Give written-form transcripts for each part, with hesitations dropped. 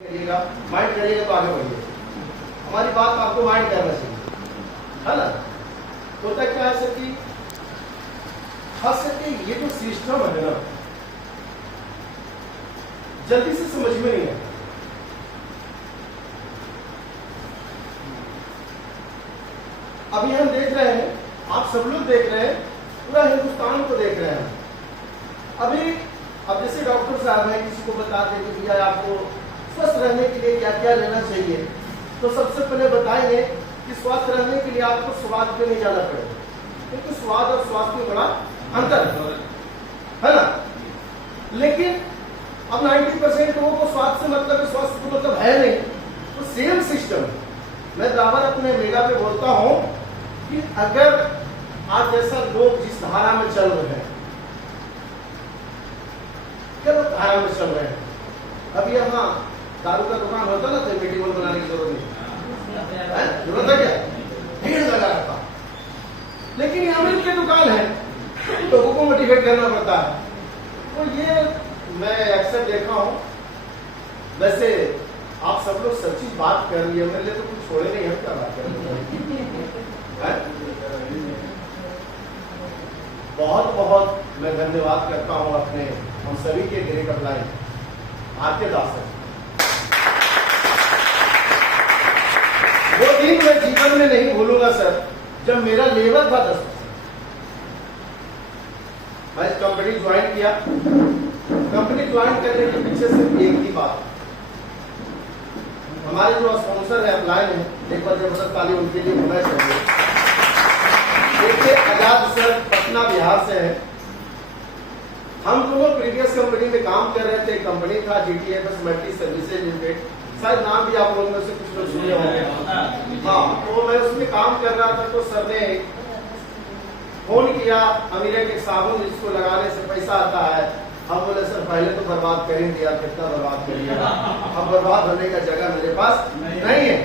करिएगा, माइंड करिएगा तो आगे बढ़िए। हमारी बात आपको माइंड करना चाहिए, है ना। होता क्या है सर कि खास करके ये जो सिस्टम है ना, जल्दी से समझ में नहीं आता। अभी हम देख रहे हैं, आप सब लोग देख रहे हैं, पूरा हिंदुस्तान को देख रहे हैं। अभी अब जैसे डॉक्टर साहब हैं, किसी को बताते हैं कि भैया आपको स्वस्थ रहने के लिए क्या क्या लेना चाहिए, तो सबसे पहले बताएंगे कि स्वस्थ रहने के लिए आपको स्वाद पे नहीं जाना पड़ेगा, क्योंकि स्वाद और स्वास्थ्य में बड़ा अंतर है ना। लेकिन अब 90% लोगों को स्वाद से मतलब है, स्वास्थ्य को मतलब है नहीं। तो सेम सिस्टम मैं बराबर अपने मेगा पे बोलता हूं कि अगर आज जैसा लोग जिस धारा में चल रहे हैं, गलत धारा में चल रहे हैं, अब यहाँ दारू का दुकान होता ना, तो मीटिंग बनाने की जरूरत नहीं, जरूरत है क्या, भीड़ लगा रखा। लेकिन ये अमृत की दुकान है, लोगों को मोटिवेट करना पड़ता है। तो ये मैं अक्सर देखा हूं। वैसे आप सब लोग सब चीज बात कर लिए, मेरे लिए तो कुछ छोड़े नहीं, हम क्या बात करें। बहुत बहुत मैं धन्यवाद करता हूं अपने हम सभी के डायरेक्ट अप्लाई आरके दास सर। वो दिन मैं जीवन में नहीं भूलूंगा सर, जब मेरा लेवल था 10%। मैं कंपनी ज्वाइन किया, कंपनी ज्वाइन करने के पीछे सिर्फ एक ही बात, हमारे जो स्पॉन्सर है अप्लाई में, एक बार जबरदस्त ताली उनके लिए होना चाहिए। देखिए आजाद सर पटना बिहार से है। हम दोनों प्रीवियस कंपनी में काम कर रहे थे, कंपनी था GTFS मल्टी सर्विसेज लिमिटेड, शायद नाम भी आप लोगों में से कुछ लोग सुने होंगे। हाँ, तो मैं उसमें काम कर रहा था, तो सर ने फोन किया, अमीरे के साबुन जिसको लगाने से पैसा आता है। हम बोले सर पहले तो बर्बाद कर ही दिया, कितना बर्बाद करिएगा, अब बर्बाद होने का जगह मेरे पास नहीं है।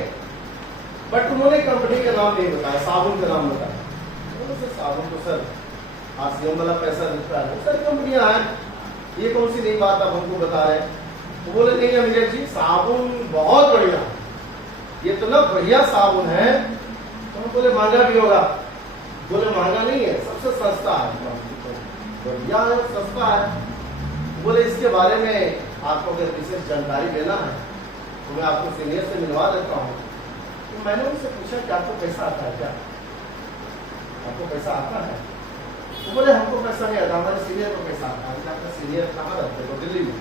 बट उन्होंने कंपनी का नाम नहीं बताया, साबुन का नाम बताया। साबुन तो सर आरसीएम वाला पैसा देता है, सर कंपनियां हैं, ये कौन सी नई बात आप हमको बता रहे हैं। तो बोले नहीं अमीर जी, साबुन बहुत बढ़िया, ये तो ना बढ़िया साबुन है। तो हम बोले महंगा भी होगा, बोले महंगा नहीं है, सबसे सस्ता है, बढ़िया है, सस्ता है। बोले इसके बारे में आपको अगर विशेष जानकारी लेना है तो मैं आपको सीनियर से मिलवा देता हूँ। तो मैंने उनसे पूछा कि आपको पैसा आता है क्या, आपको पैसा आता है? तो बोले हमको पैसा नहीं आता, हमारे सीनियर को पैसा आता है। आपका सीनियर कहाँ रहते हो? दिल्ली में।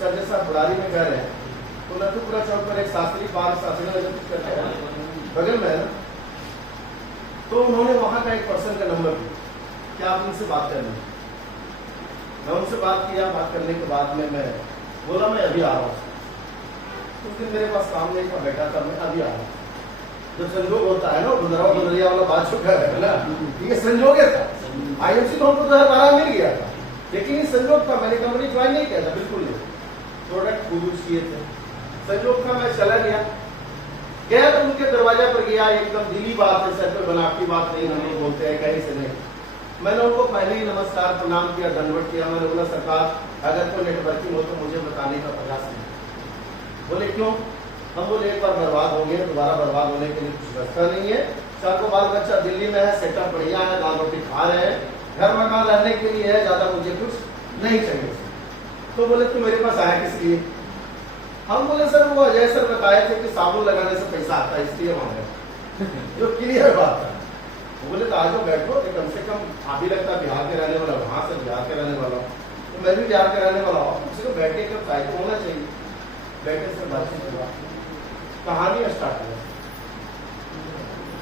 सर जैसा बुरारी में कह रहे हैं, तो नथुपुरा चौक पर एक शास्त्री पार्क बगल में, तो उन्होंने वहां का एक पर्सन का नंबर दिया कि आप उनसे बात कर लें। मैं उनसे बात किया, बात करने के बाद में मैं बोला मैं अभी आ रहा हूँ। उस दिन मेरे पास सामने का बेटा था, मैं अभी आ रहा हूँ। जब संजोग होता है ना, गुजरिया वाला बात चुका है ना, ये संजोग था। IMC तो हमको 2012 मिल गया था, लेकिन ये संजोग था, मैंने कंपनी ज्वाइन नहीं किया था, बिल्कुल नहीं, प्रोडक्ट खुद यूज किए थे। संजोग था, मैं चला गया तो उनके दरवाजा पर गया, एकदम दिली बात है सर, पे बनावटी बात नहीं, हम लोग बोलते हैं कहीं से नहीं। मैंने उनको पहले ही नमस्कार प्रणाम किया, दंडवत किया। मैंने बोला सरकार अगर कोई नेटवर्किंग हो तो मुझे बताने का प्रयास नहीं। बोले क्यों? हम बोले एक बार बर्बाद हो गए, दोबारा बर्बाद होने के लिए कुछ रास्ता नहीं है। सर को बाल बच्चा दिल्ली में है, सेटअप बढ़िया है, दाल रोटी खा रहे हैं, घर मकान रहने के लिए है, ज्यादा मुझे कुछ नहीं चाहिए। तो बोले तू मेरे पास आया किस लिए? हम बोले सर वो अजय सर बताए थे कि साबुन लगाने से पैसा आता है, इसलिए मांगे, जो क्लियर बात है। बोले तो आज बैठो, कम से कम आप ही लगता बिहार के रहने वाला, वहां से बिहार के रहने वाला, तो मैं भी बिहार के रहने वाला हूँ, किसी को बैठे का चाय तो होना चाहिए। बैठे से बातचीत हुआ, कहानी स्टार्ट हुआ।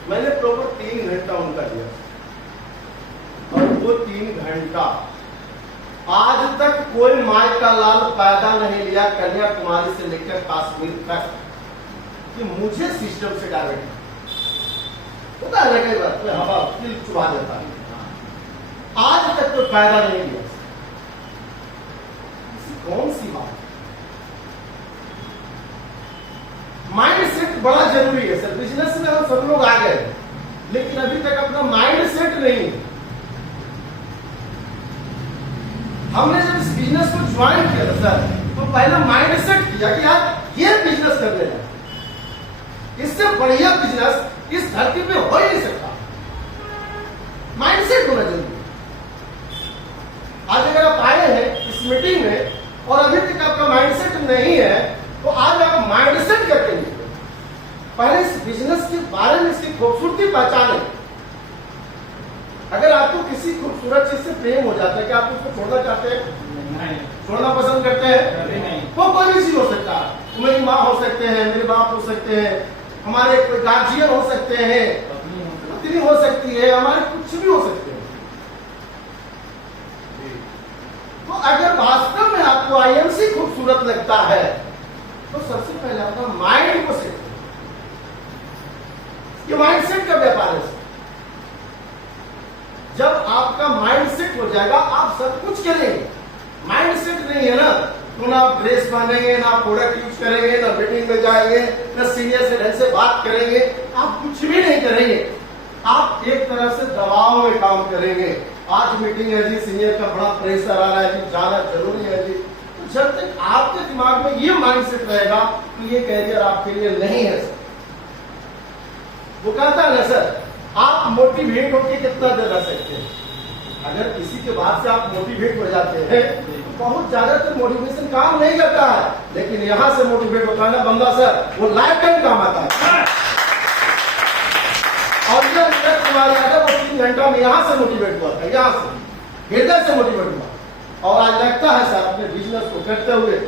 मैंने प्रॉपर 3 घंटा उनका दिया, और वो 3 घंटा आज तक कोई माय का लाल पैदा नहीं लिया, कन्याकुमारी से लेकर कश्मीर तक, कि मुझे सिस्टम से डायरेक्ट होता है कई बार तो हवा दिल चुभा देता है। आज तक तो फायदा नहीं लिया। कौन सी बात? माइंड सेट बड़ा जरूरी है सर। बिजनेस में हम सब लोग आ गए, लेकिन अभी तक अपना माइंड सेट नहीं। हमने जब इस बिजनेस को ज्वाइन किया सर, तो पहले माइंड सेट किया कि यार ये बिजनेस करने लगे। इससे बढ़िया बिजनेस इस धरती पे हो ही नहीं सकता। माइंडसेट होना जरूरी है। आज अगर आप आए हैं इस मीटिंग में और अभी तक आपका माइंडसेट नहीं है, तो आज आप माइंडसेट करके निकले। पहले इस बिजनेस के बारे में इसकी खूबसूरती पहचाने। अगर आपको किसी खूबसूरत चीज से प्रेम हो जाता है, क्या आप उसको छोड़ना चाहते हैं? नहीं। छोड़ना पसंद करते हैं? नहीं। वो कोई भी चीज हो सकता है। मेरी माँ हो सकते हैं, मेरे बाप हो सकते हैं, हमारे कोई गार्जियन हो सकते हैं, पत्नी हो सकती है, हमारे कुछ भी हो सकते हैं। तो अगर वास्तव में आपको आईएमसी खूबसूरत लगता है, तो सबसे पहले अपना माइंड को सेट करो। ये माइंडसेट का व्यापार है। जब आपका माइंडसेट हो जाएगा, आप सब कुछ करेंगे। माइंडसेट नहीं है ना, तो ना आप ड्रेस पहनेंगे, ना प्रोडक्ट यूज करेंगे, ना मीटिंग में जाएंगे, ना सीनियर से ढंग से बात करेंगे, आप कुछ भी नहीं करेंगे। आप एक तरह से दबाव में काम करेंगे। आज मीटिंग है जी, सीनियर का बड़ा प्रेशर आ रहा है जी, जाना जरूरी है जी। तो जब तक आपके दिमाग में ये माइंडसेट रहेगा, तो ये कैरियर आपके लिए नहीं है सर। वो कहता है ना सर, आप मोटिवेट होकर कितना देर रह सकते हैं? अगर किसी के बाद से आप मोटिवेट हो जाते हैं, तो बहुत ज्यादातर मोटिवेशन काम नहीं करता है, लेकिन यहां से मोटिवेट होता है ना बंदा सर, वो लाइफ टाइम काम आता है। और ये नीरज कुमार यादव वो 3 घंटा में यहां से मोटिवेट हुआ था, यहां से हृदय से मोटिवेट हुआ। और आज लगता है सर अपने बिजनेस को करते हुए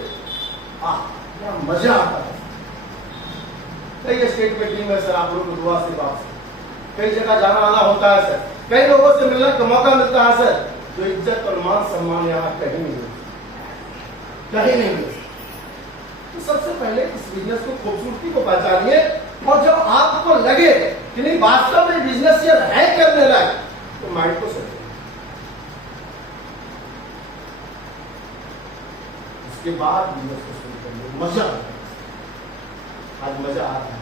क्या मजा आता है। कई स्टेट पे टीम है सर, आप लोगों को दुआ से बात, कई जगह जाना आना होता है सर, कई लोगों से मिलने का मौका मिलता है सर, तो इज्जत और मान सम्मान यहाँ कहीं नहीं मिलता, कहीं नहीं मिलता। तो सबसे पहले इस बिजनेस को खूबसूरती को पहचानिए, और जब आपको लगे कि नहीं वास्तव में बिजनेस ये है करने लायक, तो माइंड को सेट। उसके बाद बिजनेस को शुरू करिए, मजा आता है। आज मजा आता है।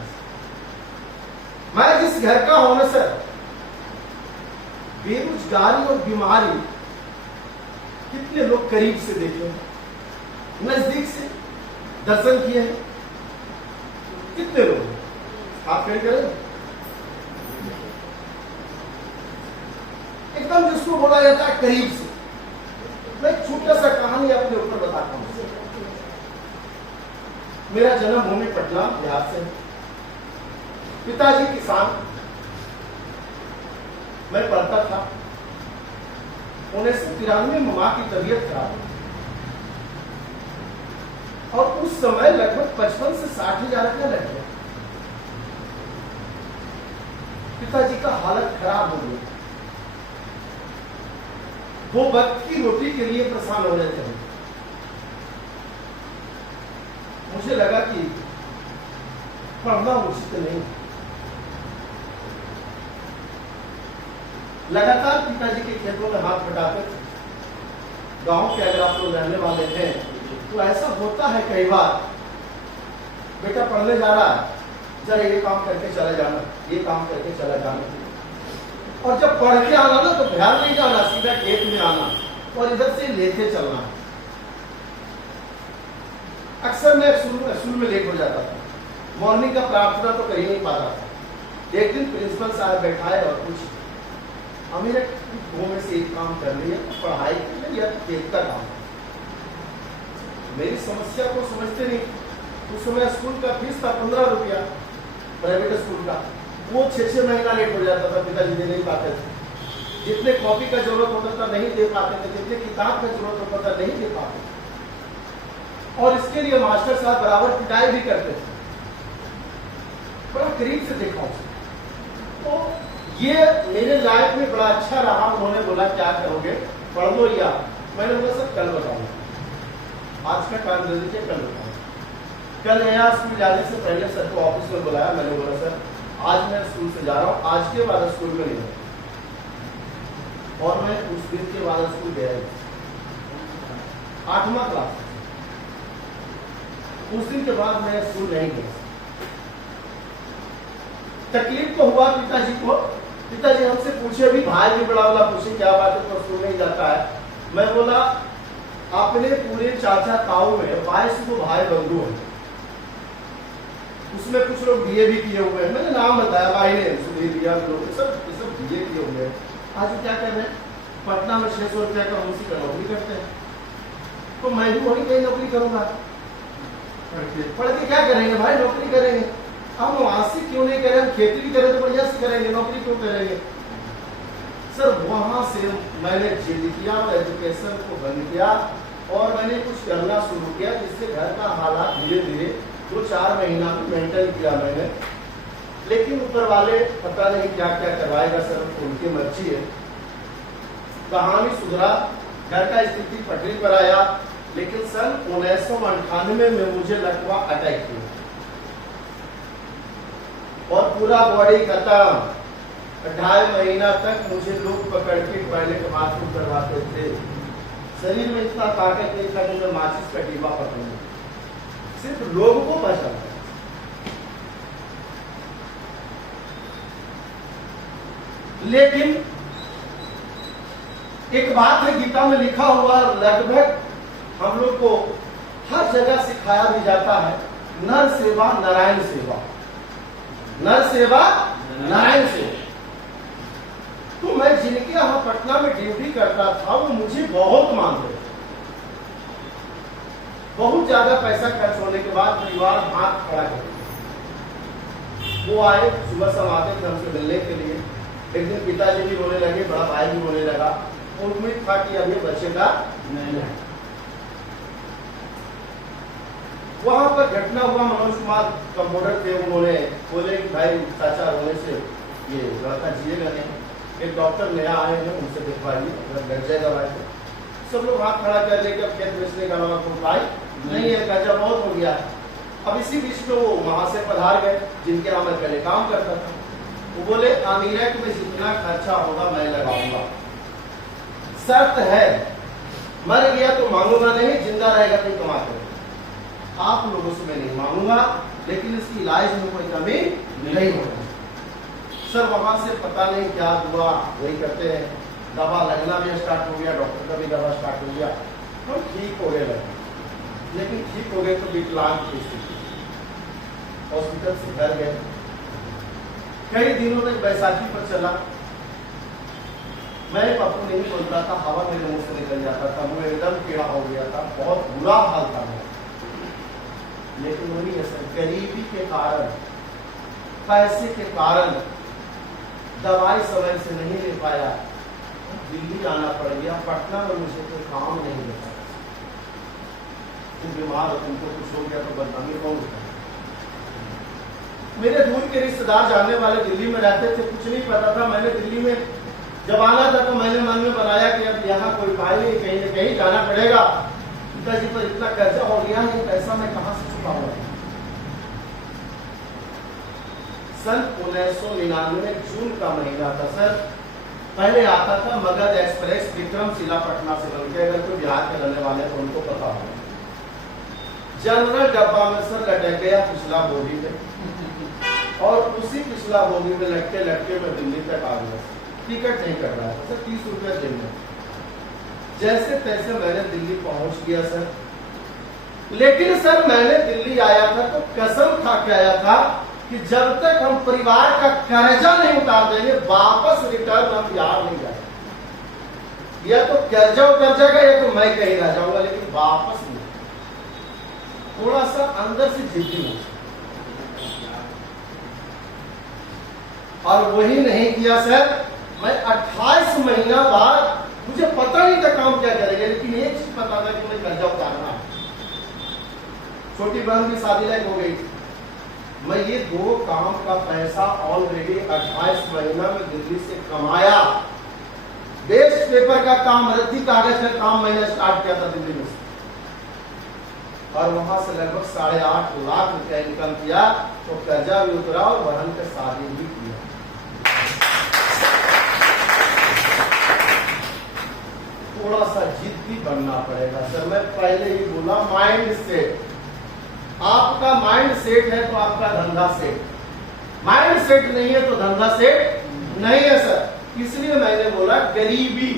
मैं जिस घर का हूं ना सर, बेरोजगारी और बीमारी कितने लोग करीब से देखे हैं, नजदीक से दर्शन किए हैं, कितने लोग? आप क्या करें? एकदम जिसको बोला जाता है करीब से। मैं एक छोटा सा कहानी अपने ऊपर बताता हूं। मेरा जन्म भूमि पटना बिहार से, पिताजी किसान, मैं पढ़ता था। 1993 में मां की तबीयत खराब, और उस समय लगभग 55 से 60 हजार रुपया लग गया। पिताजी का हालत खराब हो गई। वो वक्त की रोटी के लिए परेशान हो रहे थे। मुझे लगा कि पढ़ना उचित नहीं। लगातार पिताजी के खेतों में हाथ बटाते थे। गांव के अगर आप लोग रहने वाले हैं तो ऐसा होता है कई बार, बेटा पढ़ने जा रहा है, जरा ये काम करके चला जाना, ये काम करके चला जाना। और जब पढ़ के आना ना, तो ध्यान नहीं जाना, सीधा खेत में आना और इधर से लेते चलना। अक्सर मैं स्कूल में लेट हो जाता था। मॉर्निंग का प्रार्थना तो कर ही नहीं पाता था। एक दिन प्रिंसिपल साहब बैठाए और कुछ हमें में से एक काम कर लिया, पढ़ाई कर लिया, खेत का काम। मेरी समस्या को समझते नहीं। उस समय स्कूल का फीस था 15 रुपया, प्राइवेट स्कूल का। वो 6-6 महीना लेट हो जाता था, पिताजी दे नहीं पाते थे। जितने कॉपी का जरूरत होता था नहीं दे पाते थे, जितने किताब का जरूरत होता था नहीं दे पाते थे। और इसके लिए मास्टर साहब बराबर पिटाई भी करते थे। बड़ा करीब से देखा तो ये मेरे लाइफ में बड़ा अच्छा रहा। उन्होंने बोला क्या करोगे, पढ़ लो या? मैंने बोला सर कल बताऊंगा, आज का टाइम दे दीजिए, कल बताऊंगा। कल नया स्कूल जाने से पहले सर को ऑफिस में बुलाया। मैंने बोला सर आज मैं स्कूल से जा रहा हूँ, आज के बाद स्कूल में नहीं। और मैं उस दिन के बाद स्कूल गया 8वां क्लास। उस दिन के बाद मैं स्कूल नहीं गया। तकलीफ तो हुआ पिताजी को। पिताजी हमसे पूछे, भी भाई भी बड़ा वाला पूछे क्या बात है तो स्कूल नहीं जाता है। मैं बोला अपने पूरे चाचा ताऊ में 22 को भाई बंधु है, उसमें कुछ लोग बीए भी किए हुए हैं, मैंने नाम बताया भाई ने, सुधीर भैया लोग सब बीए किए हुए हैं। आज क्या कर रहे हैं, पटना में 600 रुपया का उसी का नौकरी करते हैं। तो मैं भी वही कहीं नौकरी करूंगा, पढ़ के क्या करेंगे भाई, नौकरी करेंगे। हम वहां से क्यों नहीं करें, हम खेती भी करें तो बढ़िया से करेंगे, नौकरी क्यों करेंगे। सर वहां से मैंने जिद किया, एजुकेशन को बंद किया और मैंने कुछ करना शुरू किया, जिससे घर का हालात धीरे धीरे 2-4 महीना में मेंटेन किया मैंने। लेकिन ऊपर वाले पता नहीं क्या क्या करवाएगा सर, उनकी मर्जी है। कहानी सुधरा, घर का स्थिति पटरी पर आया, लेकिन सन 1998 में मुझे लकवा अटैक हुआ और पूरा बॉडी खत्म। 2.5 महीना तक मुझे लोग पकड़ के टॉयलेट बाथरूम करवाते थे। शरीर में इतना ताकत नहीं था कि मैं माचिस का डिब्बा पकड़ूं, सिर्फ लोगों को बचाता। लेकिन एक बात है, गीता में लिखा हुआ, लगभग हम लोग को हर जगह सिखाया भी जाता है, नर सेवा नारायण सेवा, नर सेवा नारायण सेवा। तो मैं जिनके यहाँ पटना में ड्यूटी करता था वो मुझे बहुत मानते थे। बहुत ज्यादा पैसा खर्च होने के बाद परिवार हाथ खड़ा कर दिया। वो आए, सुबह सब आते थे हमसे मिलने के लिए। एक दिन पिताजी भी रोने लगे, बड़ा भाई भी रोने लगा। उम्मीद था कि अब ये बचेगा नहीं। वहां पर घटना हुआ, मनोज कुमार कंपाउंडर थे, उन्होंने बोले कि भाई चाचा रोने से ये लड़का जिएगा नहीं, एक डॉक्टर नया आए हैं, उनसे दिखवाइए, अगर लग जाएगा भाई। सब लोग हाथ खड़ा कर लेके अब खेत बेचने का अलावा कोई उपाय नहीं है, कर्जा बहुत हो गया। अब इसी बीच में वो वहां से पधार गए जिनके यहाँ मैं पहले काम करता था। वो बोले अमीरा कि मैं जितना खर्चा होगा मैं लगाऊंगा, शर्त है मर गया तो मांगूंगा नहीं, जिंदा रहेगा तो कमा करेगा। आप लोगों से मैं नहीं मांगूंगा, लेकिन इसकी इलाज में कोई कमी नहीं होगी। सर वहां से पता नहीं क्या हुआ, वही करते हैं, दवा लगना भी स्टार्ट हो गया, डॉक्टर का भी दवा स्टार्ट हो गया, तो ठीक हो गए लगे। लेकिन ठीक हो गए तो विकलांग की स्थिति, हॉस्पिटल से घर गए। कई दिनों तक बैसाखी पर चला, मैं पप्पू नहीं बोलता था, हवा मेरे मुंह से निकल जाता था, मुंह एकदम कीड़ा हो गया था, बहुत बुरा हाल था मेरा। लेकिन वही है सर, गरीबी के कारण, पैसे के कारण दवाई समय से नहीं ले पाया, दिल्ली आना पड़ गया। पटना में मुझे कोई काम नहीं मिला। तुम बीमार हो, तुमको कुछ हो गया तो बदनामी कौन उठाए। मेरे दूर के रिश्तेदार जानने वाले दिल्ली में रहते थे, कुछ नहीं पता था। मैंने दिल्ली में जब आना था तो मैंने मन में बनाया कि अब यहाँ कोई उपाय नहीं, कहीं न कहीं जाना पड़ेगा। पिताजी पर इतना कर्जा हो गया, ये पैसा मैं कहां से चुकाऊंगा। सन 1999 जून का महीना था सर। पहले आता था मगध एक्सप्रेस विक्रमशिला पटना से बन के, अगर कोई बिहार के रहने वाले तो उनको पता होगा। जनरल डब्बा में सर लटक गया पिछला बोगी में, और उसी पिछला बोगी में लटके लटके मैं दिल्ली तक आ गया। टिकट नहीं कर रहा था सर, 30 रुपया देना। जैसे तैसे मैंने दिल्ली पहुंच गया सर। लेकिन सर मैंने दिल्ली आया था तो कसम खा के आया था कि जब तक हम परिवार का कर्जा नहीं उतार देंगे, वापस रिटर्न हम बिहार नहीं जाएंगे। या तो कर्जा उतर जाएगा या तो मैं कहीं रह जाऊंगा, लेकिन वापस नहीं। थोड़ा सा अंदर से जिद्दी हूं और वही नहीं किया सर। मैं 28 महीना बाद, मुझे पता नहीं था काम क्या करेंगे, लेकिन एक चीज पता था कि मुझे कर्जा उतारना है। छोटी बहन की शादी लायक हो गई थी। मैं ये 2 काम का पैसा ऑलरेडी 28 महीना में दिल्ली से कमाया। बेस्ट पेपर का काम, रद्दी कागज का काम मैंने स्टार्ट किया था दिल्ली में, और वहां से लगभग 8.5 लाख रुपया इनकम किया। तो कर्जा भी उतरा और बहन के शादी भी किया। थोड़ा सा जिद्दी बनना पड़ेगा सर। मैं पहले ही बोला, माइंड सेट। आपका माइंड सेट है तो आपका धंधा सेट, माइंड सेट नहीं है तो धंधा सेट नहीं है सर। इसलिए मैंने बोला गरीबी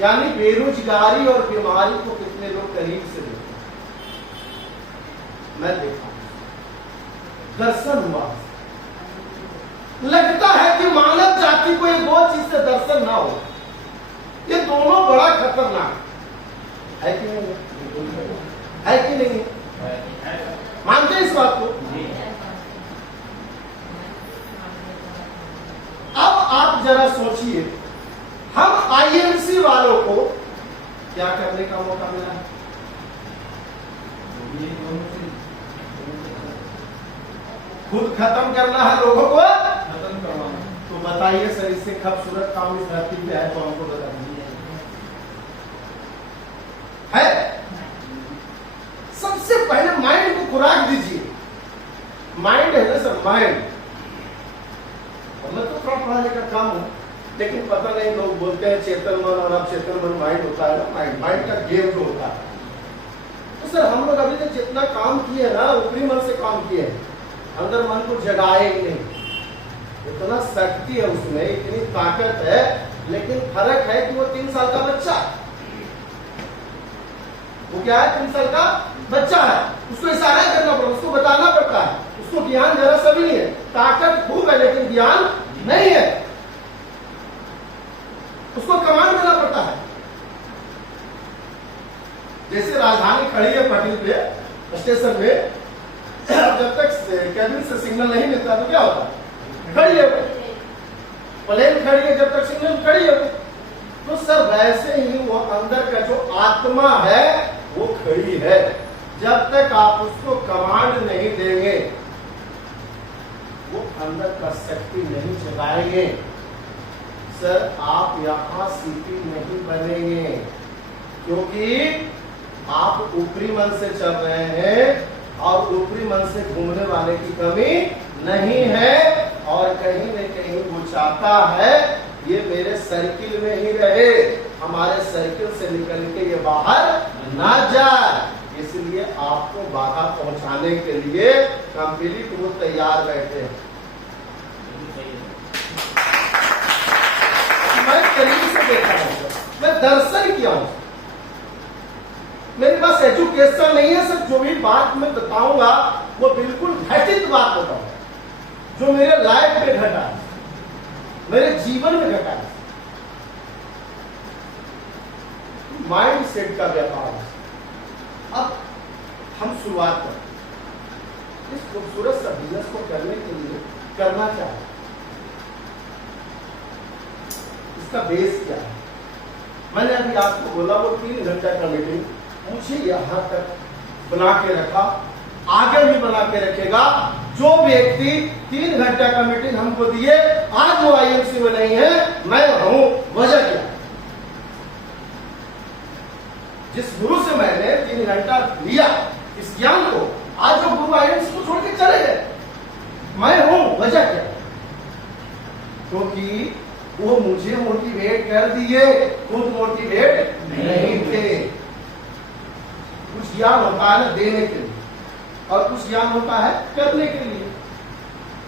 यानी बेरोजगारी और बीमारी को कितने लोग करीब से देखते, मैं देखा। दर्शन हुआ। लगता है कि मानव जाति को ये दो चीज से दर्शन ना हो, ये दोनों बड़ा खतरनाक है कि नहीं? है कि नहीं? मानते हैं इस बात को? अब आप जरा सोचिए, हम आईएमसी वालों को क्या करने का मौका मिला है? खुद खत्म करना है, लोगों को खत्म करवाना। तो बताइए सर, इससे खूबसूरत काम इस धरती पे है तो हमको बताइए है? सबसे पहले माइंड को खुराक दीजिए। माइंड है ना सर, माइंड। मैं तो थोड़ा पढ़ा लिखा काम हूं, लेकिन पता नहीं, लोग बोलते हैं चेतन मन, और अब चेतन मन माइंड होता है ना, माइंड का गेम जो होता है। तो सर हम लोग अभी तक जितना काम किए ना, ऊपरी मन से काम किए, अंदर मन को जगाए ही नहीं। इतना शक्ति है उसमें, इतनी ताकत है, लेकिन फर्क है कि वो 3 साल का बच्चा है। वो क्या है? 3 साल का बच्चा है। उसको इशारा करना पड़ता है, उसको बताना पड़ता है, उसको ज्ञान जरा सा भी नहीं है। ताकत खूब है लेकिन ज्ञान नहीं है, उसको कमांड देना पड़ता है। जैसे राजधानी खड़ी है पटरी पे स्टेशन में, जब तक कैबिन से सिग्नल नहीं मिलता तो क्या होता है? खड़ी है। प्लेन खड़ी है, जब तक सिग्नल खड़ी है। तो सर वैसे ही वो अंदर का जो आत्मा है वो खड़ी है। जब तक आप उसको कमांड नहीं देंगे, वो अंदर का शक्ति नहीं जगाएंगे। सर आप यहां सीपी नहीं बनेंगे, क्योंकि आप ऊपरी मन से चल रहे हैं, और ऊपरी मन से घूमने वाले की कमी नहीं है। और कहीं न कहीं वो चाहता है ये मेरे सर्किल में ही रहे, हमारे सर्किल से निकल के ये बाहर ना जाए। इसलिए आपको बाधा पहुंचाने के लिए कंप्लीट वो तैयार बैठे हैं। मैं करीब से देखा हूं, मैं दर्शन किया हूं। मेरे पास एजुकेशन नहीं है सर, जो भी बात मैं बताऊंगा वो बिल्कुल घटित बात बताऊंगा, जो मेरे लाइफ में घटा है, मेरे जीवन में घटा है। माइंड सेट का व्यापार है। अब हम शुरुआत करें इस खूबसूरत सा बिजनेस को करने के लिए। करना क्या है, इसका बेस क्या है? मैंने अभी आपको बोला वो 3 घंटा का मीटिंग मुझे यहां तक बना के रखा, आगे भी बना के रखेगा। जो व्यक्ति 3 घंटा का मीटिंग हमको दिए, आज वो आईएमसी में नहीं है, मैं हूं। वजह क्या? जिस गुरु से मैंने 3 घंटा लिया इस ज्ञान को, आज वो गुरु आईएमसी को छोड़ के चले गए, मैं हूं। वजह क्या? क्योंकि वो मुझे मोटिवेट कर दिए, खुद मोटिवेट नहीं थे। कुछ ज्ञान होता है ना देने के लिए, और कुछ ज्ञान होता है करने के लिए।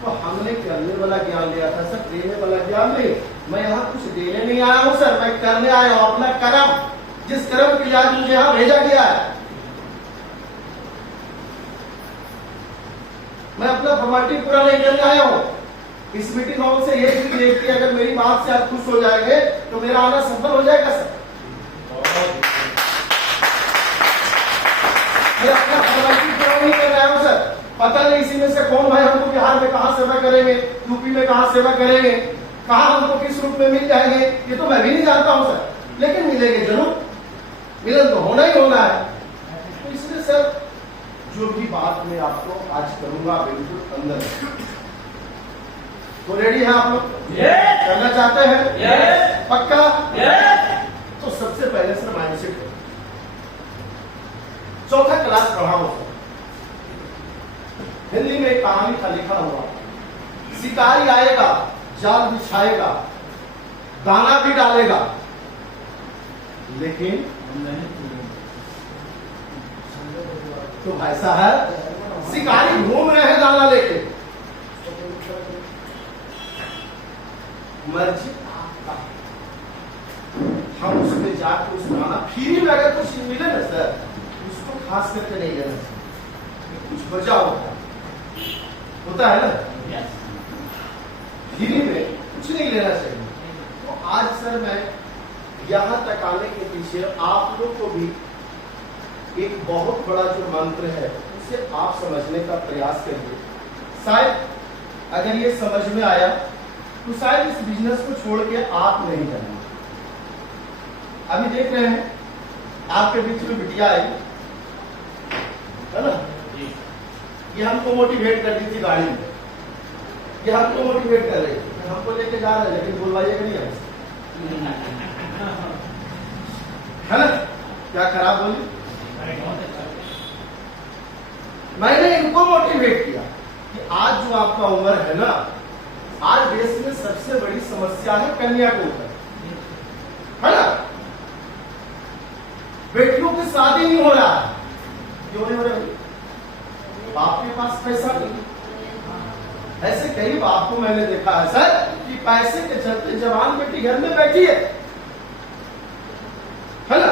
तो हमने करने वाला ज्ञान लिया था सर, देने वाला ज्ञान नहीं। मैं यहाँ कुछ देने नहीं आया हूँ सर, मैं करने आया हूँ अपना कर्म, जिस कर्म के लिए आज मुझे यहाँ भेजा गया है। मैं अपना फॉर्मेलिटी पूरा नहीं करने आया हूँ। इस मीटिंग हॉल से एक भी व्यक्ति अगर मेरी बात से आप खुश हो जाएंगे तो मेरा आना सफल हो जाएगा सर। मैं अपना फॉर्मेलिटी पूरा नहीं कर रहा हूँ सर। पता नहीं इसी में से कौन भाई हमको बिहार में कहाँ सेवा करेंगे, यूपी में कहाँ सेवा करेंगे, कहाँ हमको किस रूप में मिल जाएंगे, ये तो मैं भी नहीं जानता हूँ सर, लेकिन मिलेंगे जरूर। मिलन तो होना ही होना है। तो इसलिए सर जो भी बात मैं आपको आज करूंगा बिल्कुल अंदर है। तो रेडी है आप लोग? करना चाहते हैं? पक्का? तो सबसे पहले सर माइंडसेट करो। चौथा क्लास पढ़ाओ। हिंदी में एक कहानी था लिखा हुआ, शिकारी आएगा, जाल बिछाएगा, दाना भी डालेगा, लेकिन तो ऐसा है शिकारी घूम रहे हैं दाना लेके, मर्जी आपका। हम उसमें जाकर उस दाना फ्री में अगर कुछ मिले ना सर, उसको खास करके नहीं लेना चाहिए, कुछ बचा होता है। होता है ना, फ्री में कुछ नहीं लेना चाहिए। तो आज सर मैं यहाँ तक आने के पीछे आप लोग को भी एक बहुत बड़ा जो मंत्र है उसे आप समझने का प्रयास करिए। शायद अगर ये समझ में आया तो शायद इस बिजनेस को छोड़ के आप नहीं करना। अभी देख रहे हैं आपके बीच में बिटिया आई है ना, ये हमको मोटिवेट कर दी थी गाड़ी में, ये हमको मोटिवेट कर रही थी, हमको लेके जा रहे हैं, लेकिन बुलवाइएगा नहीं है ना। क्या खराब बोली? मैंने इनको मोटिवेट किया कि आज जो आपका उम्र है ना, आज देश में सबसे बड़ी समस्या है कन्या के ऊपर, है ना। बेटियों की शादी नहीं हो रहा है, क्यों नहीं हो रहा? बाप के पास पैसा नहीं। ऐसे कई बाप को मैंने देखा है सर कि पैसे के चलते जवान बेटी घर में बैठी है ना।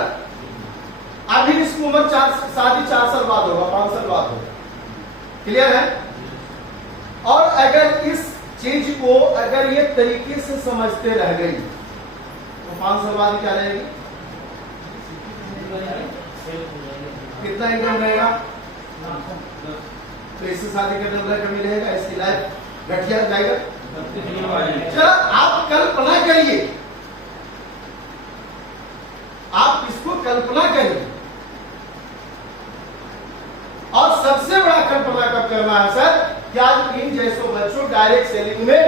अभी इसकी उम्र शादी 4 साल बाद होगा, 5 साल बाद होगा, क्लियर है। और अगर इस चीज को अगर ये तरीके से समझते रह गई तो 5 साल बाद क्या रहेगी? कितना इनकम रहेगा? तो इससे शादी करने वाला कमी रहेगा, इसकी लाइफ घटिया जाएगा। चलो आप कल्पना करिए, आप इसको कल्पना करिए। और सबसे बड़ा कल्पना कब करना है सर कि आज इन जैसों बच्चों डायरेक्ट सेलिंग में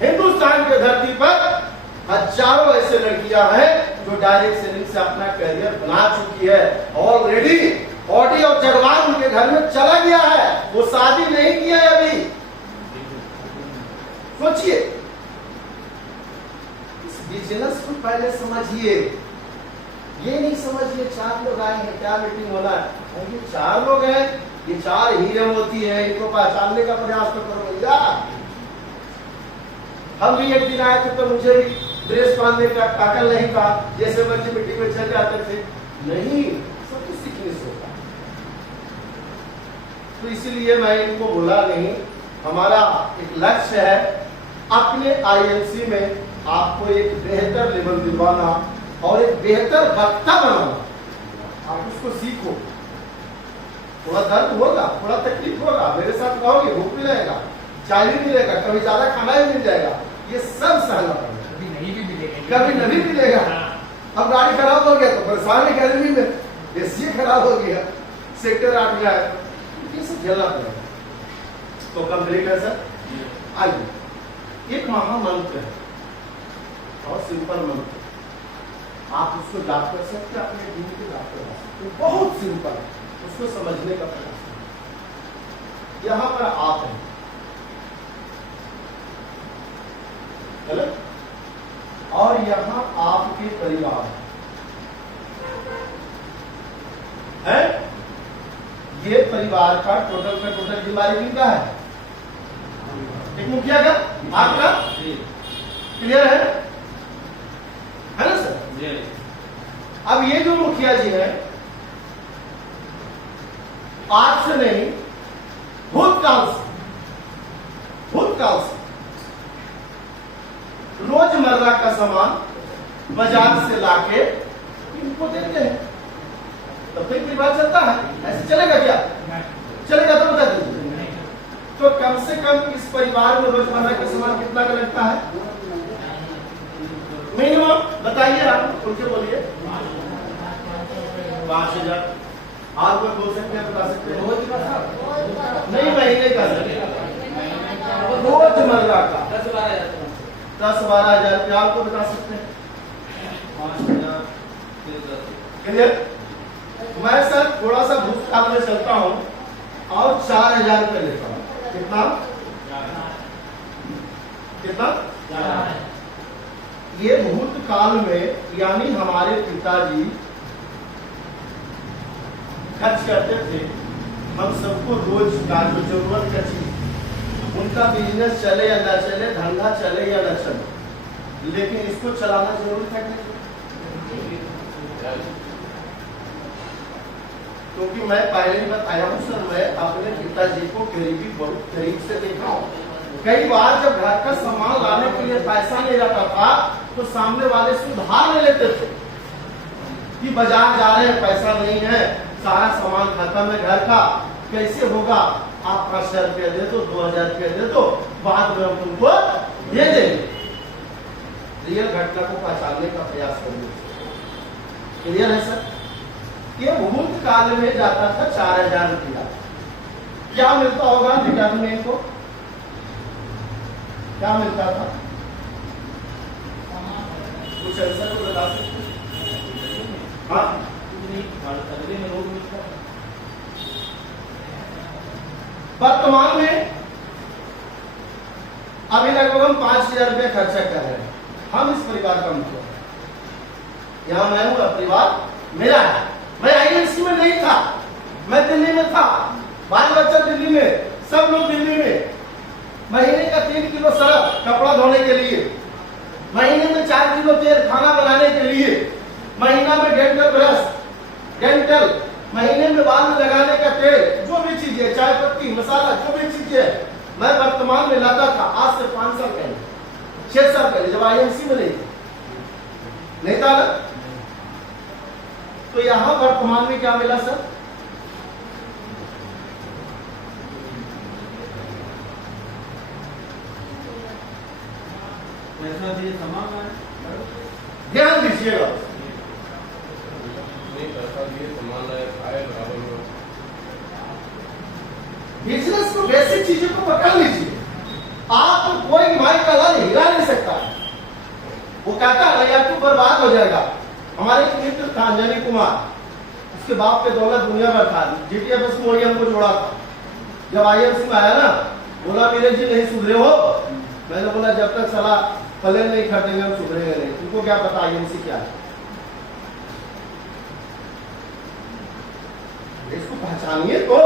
हिंदुस्तान के धरती पर हजारों ऐसे लड़कियां हैं जो डायरेक्ट सेलिंग से अपना करियर बना चुकी है। ऑलरेडी ऑडी और जगवान उनके घर में चला गया है, वो शादी नहीं किया है अभी। सोचिए, इस बिजनेस को पहले समझिए। ये नहीं समझिए 4 लोग आए हैं क्या मीटिंग होना है, ये 4 लोग हैं, ये 4 हीरे मोती है, इनको पहचानने का प्रयास तो करो भैया। हम भी एक दिन आए थे तो मुझे भी ड्रेस बांधने का ताकत नहीं था, जैसे बच्चे मीटिंग में चल जाते थे। नहीं, सब कुछ सीखने से होता। तो इसीलिए मैं इनको बोला नहीं, हमारा एक लक्ष्य है अपने आईएनसी में आपको एक बेहतर लेवल दिलवाना और एक बेहतर वक्ता बनाना। आप उसको सीखो, थोड़ा दर्द होगा, थोड़ा तकलीफ होगा, मेरे साथ रहोगे, भूख मिलेगा, चाय भी मिलेगा, कभी ज्यादा खाना भी मिल जाएगा, ये सब सहना पड़ेगा। कभी नहीं मिलेगा। अब गाड़ी खराब हो गया तो परेशान है, गर्मी में एसी खराब हो गया, सेक्टर 8 में आया, ये सब झेलना पड़ेगा। तो कंप्लीट है सर। आइए, एक महामंत्र है, बहुत सिंपल मंत्र, आप उसको याद कर सकते हैं, अपने दिन के याद कर सकते हैं, बहुत सिंपल, उसको समझने का प्रयास करें। यहां पर आप हैं, गलत, और यहां आपके परिवार है। ये परिवार का टोटल बीमारी किनका है? एक मुखिया का, आपका, क्लियर है ना सर? अब ये जो मुखिया जी है, आज से नहीं, भूतकाल से रोजमर्रा का सामान बाजार से लाके इनको देते हैं, तब तक परिवार चलता है। ऐसे चलेगा क्या? चलेगा तो बता दीजिए। तो कम से कम इस परिवार में रोजमर्रा का सामान कितना का लगता है? मिनिमम बताइए, आप उनसे बोलिए। 5000। आप कोई बोल सकते हैं, बता सकते हैं? नहीं, महीने का रोजमर्रा का 10-12 हजार रुपया आपको बता सकते हैं। 5000 क्लियर? मैं सर थोड़ा सा भूतकाल में चलता हूँ और 4000 रुपये लेता हूँ। कितना? ये भूतकाल में यानी हमारे पिताजी खर्च करते थे हम सबको रोज का जो जरूरत का चीज, उनका बिजनेस चले या ना चले, धंधा चले या ना चले, लेकिन इसको चलाना जरूरी था क्योंकि मैं पहले ही बताया हूं सर, मैं अपने पिता पिताजी को बहुत करीब से देखा हूं। कई बार जब घर का सामान लाने के लिए पैसा नहीं रहता था तो सामने वाले से उधार ले लेते थे कि बाजार जा रहे हैं, पैसा नहीं है, सारा सामान खत्म है घर का, कैसे होगा, आप 5,000 रुपया दे दो, 2,000 रुपया दे दो, बाद में हम तुमको दे देंगे। रियल घटना को पहचानने का प्रयास करिए। क्लियर है सर? ये भूत काल में जाता था 4,000 रुपया, क्या मिलता होगा रिटर्न में इनको? क्या मिलता था? कुछ आंसर तो बता सकते? हाँ, वर्तमान में अभी लगभग हम 5,000 रुपया खर्चा कर रहे हैं। हम इस परिवार का मुखिया, यहाँ मैं हूँ, परिवार मेरा है। मैं आईएनसी में नहीं था, मैं दिल्ली में था, बाल बच्चा दिल्ली में, सब लोग दिल्ली में। महीने का 3 किलो सरफ कपड़ा धोने के लिए, महीने में 4 किलो तेल खाना बनाने के लिए, महीना में डेंटल ब्रश, डेंटल, महीने में बाल में लगाने का तेल, जो भी चीज है, चाय पत्ती, मसाला, जो भी चीज है, मैं वर्तमान में लाता था। आज से 5 साल पहले, 6 साल पहले, जब आईएनसी में नहीं था ना। तो यहां वर्तमान में क्या मिला सर? ध्यान दीजिएगा, बिजनेस को बेसिक चीजों को पकड़ लीजिए। आप कोई माई का लाल हिला नहीं सकता। वो कहता है यार तू बर्बाद हो जाएगा। हमारे एक मित्र था अंजनी कुमार, उसके बाप के दौलत दुनिया भर था, जीटीएफ मोरियम को जोड़ा था। जब आईएमसी में आया ना, बोला मेरे जी नहीं सुधरे हो। मैंने बोला जब तक सलाह प्लेन नहीं खरीदेंगे हम सुधरेंगे नहीं। तुमको क्या पता आईएमसी क्या है? इसको पहचानिए तो,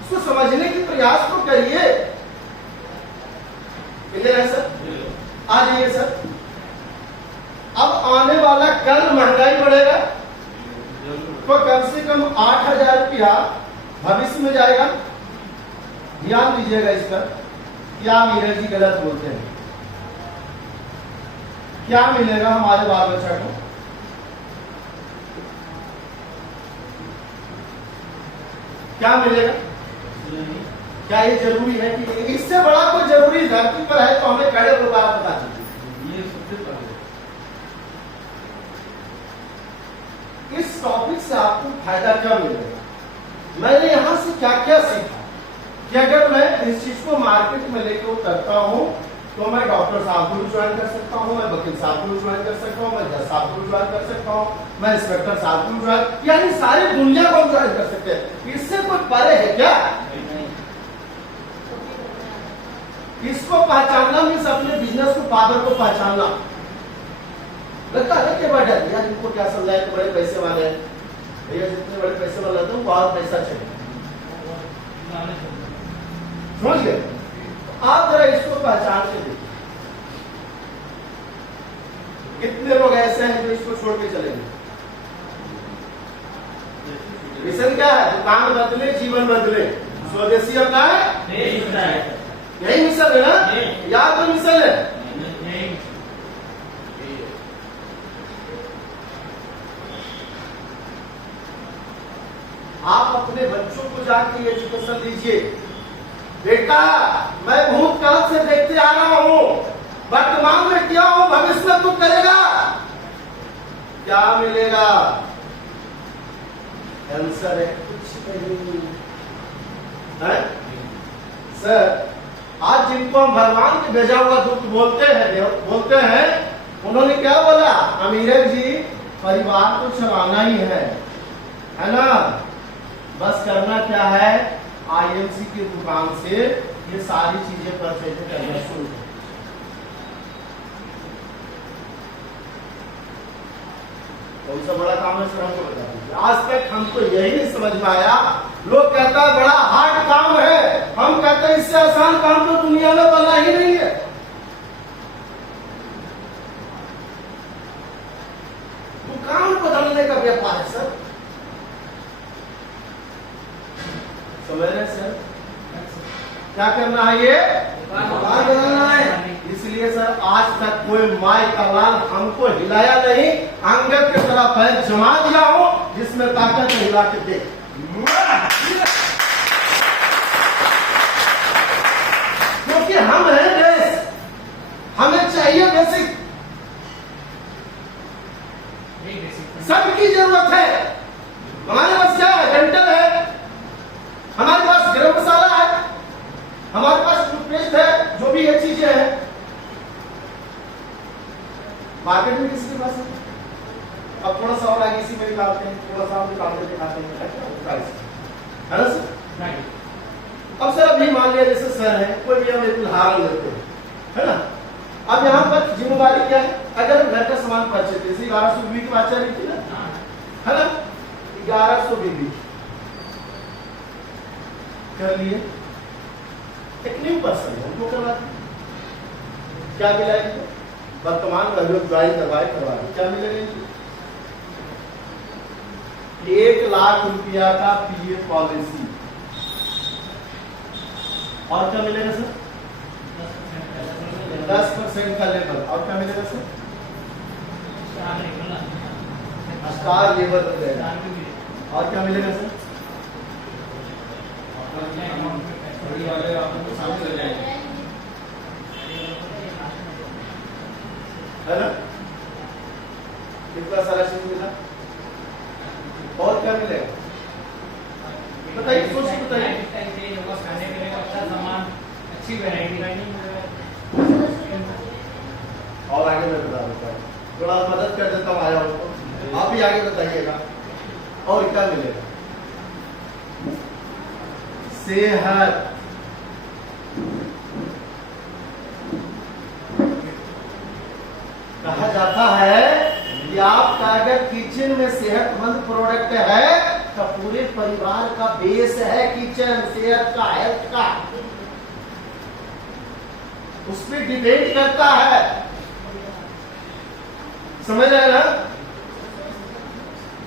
इसको समझने की प्रयास तो करिए। किधर है सर? आ जाइए सर। अब आने वाला कल महंगाई बढ़ेगा तो कम से कम 8,000 रुपया भविष्य में जाएगा। ध्यान दीजिएगा इस पर। क्या मीरा जी गलत बोलते हैं? क्या मिलेगा हमारे बाल बच्चा को? क्या मिलेगा? क्या ये जरूरी है कि इससे बड़ा कोई जरूरी धरती पर है तो हमें खड़े होकर बात बता दीजिए। इस टॉपिक से आपको फायदा क्या मिलेगा? मैंने यहां से क्या क्या सीखा कि अगर मैं इस चीज को मार्केट में लेकर उतरता हूं तो मैं डॉक्टर साहब को ज्वाइन कर सकता हूं, मैं वकील साहब को ज्वाइन कर सकता हूं, मैं जज साहब को ज्वाइन कर सकता हूं, मैं इंस्पेक्टर साहब को ज्वाइन, यानी सारी दुनिया को ज्वाइन कर सकते हैं। इससे कोई परे है क्या? इसको पहचानना मीन्स अपने बिजनेस को, पावर को पहचानना। लगता है कि बड़ा यार इनको क्या समझाए तो बड़े पैसे वाले हैं, भैया जितने बड़े पैसे वाले होते हैं बहुत पैसा चाहिए। समझ गए? आप जरा इसको पहचान के देखिए। कितने लोग ऐसे हैं जो इसको छोड़ के चलेंगे? मिशन क्या है? दुकान बदले, जीवन बदले, स्वदेशी अपना है, यही मिशन है ना? याद तो मिशन है। आप अपने बच्चों को जाके एजुकेशन दीजिए। बेटा मैं भूतकाल से देखते आ रहा हूं, वर्तमान में क्या हो, भविष्य में तू करेगा, क्या मिलेगा? आंसर है कुछ नहीं है। सर आज जिनको हम भगवान के भेजा हुआ दूत बोलते हैं उन्होंने क्या बोला? अमीरक जी परिवार को चलाना ही है ना? बस करना क्या है? आईएमसी की दुकान से ये सारी चीजें परचेज करना शुरू करें। कौन सा बड़ा काम है सर हमको बता दीजिए। आज तक हमको यही नहीं समझ में आया। लोग कहता है बड़ा हार्ड काम है, हम कहते हैं इससे आसान काम तो दुनिया में बना ही नहीं है। दुकान बदलने का व्यापार है सर। समझ रहे सर? क्या करना है, ये मकान बनाना है। इसलिए सर आज तक कोई माई का लाल हमको हिलाया नहीं, अंगद की तरह पैर जमा दिया हो जिसमें ताकत हिला के दे। क्योंकि हम हैं देश, हमें चाहिए बेसिक, सबकी जरूरत है। हमारे पास क्या है, डेंटल है, हमारे पास गरम मसाला है, हमारे पास टूथपेस्ट है, जो भी ये चीजें हैं मार्केट में किसी के पास है। अब थोड़ा सा और आगे इसी में निकालते हैं, थोड़ा सा और निकालते दिखाते हैं, है ना सर। अब सर अभी मान लिया जैसे सर है, कोई भी हम एक उदाहरण लेते हैं, है ना। अब यहाँ पर जिम्मेदारी क्या है, अगर घर का सामान परचेज, जैसे 1100 बीबी की बात चल रही थी ना, है ना, 1100 बीबी कर लिए, एक न्यू पर्सन है उनको करवा क्या मिलेगा, वर्तमान में ज्वाइन करवाए क्या मिलेगा, 1 लाख रुपया का पीएफ पॉलिसी, और क्या मिलेगा सर, 10% का लेबर, और क्या मिलेगा सर, स्टार लेबर मिलेगा, और क्या मिलेगा सर, है ना, कितना सारा चीज मिला, और क्या मिलेगा बताइए, सोच के बताइए। खाने के लिए अच्छा सामान, अच्छी वैरायटी, और आगे मैं बता देता हूँ, थोड़ा मदद कर देता हूँ, आया उसको आप भी आगे बताइएगा। और क्या मिलेगा, सेहत, कहा जाता है कि आपका अगर किचन में सेहतमंद प्रोडक्ट है तो पूरे परिवार का बेस है किचन, सेहत का, हेल्थ का, उस पर डिपेंड करता है, समझ रहे ना।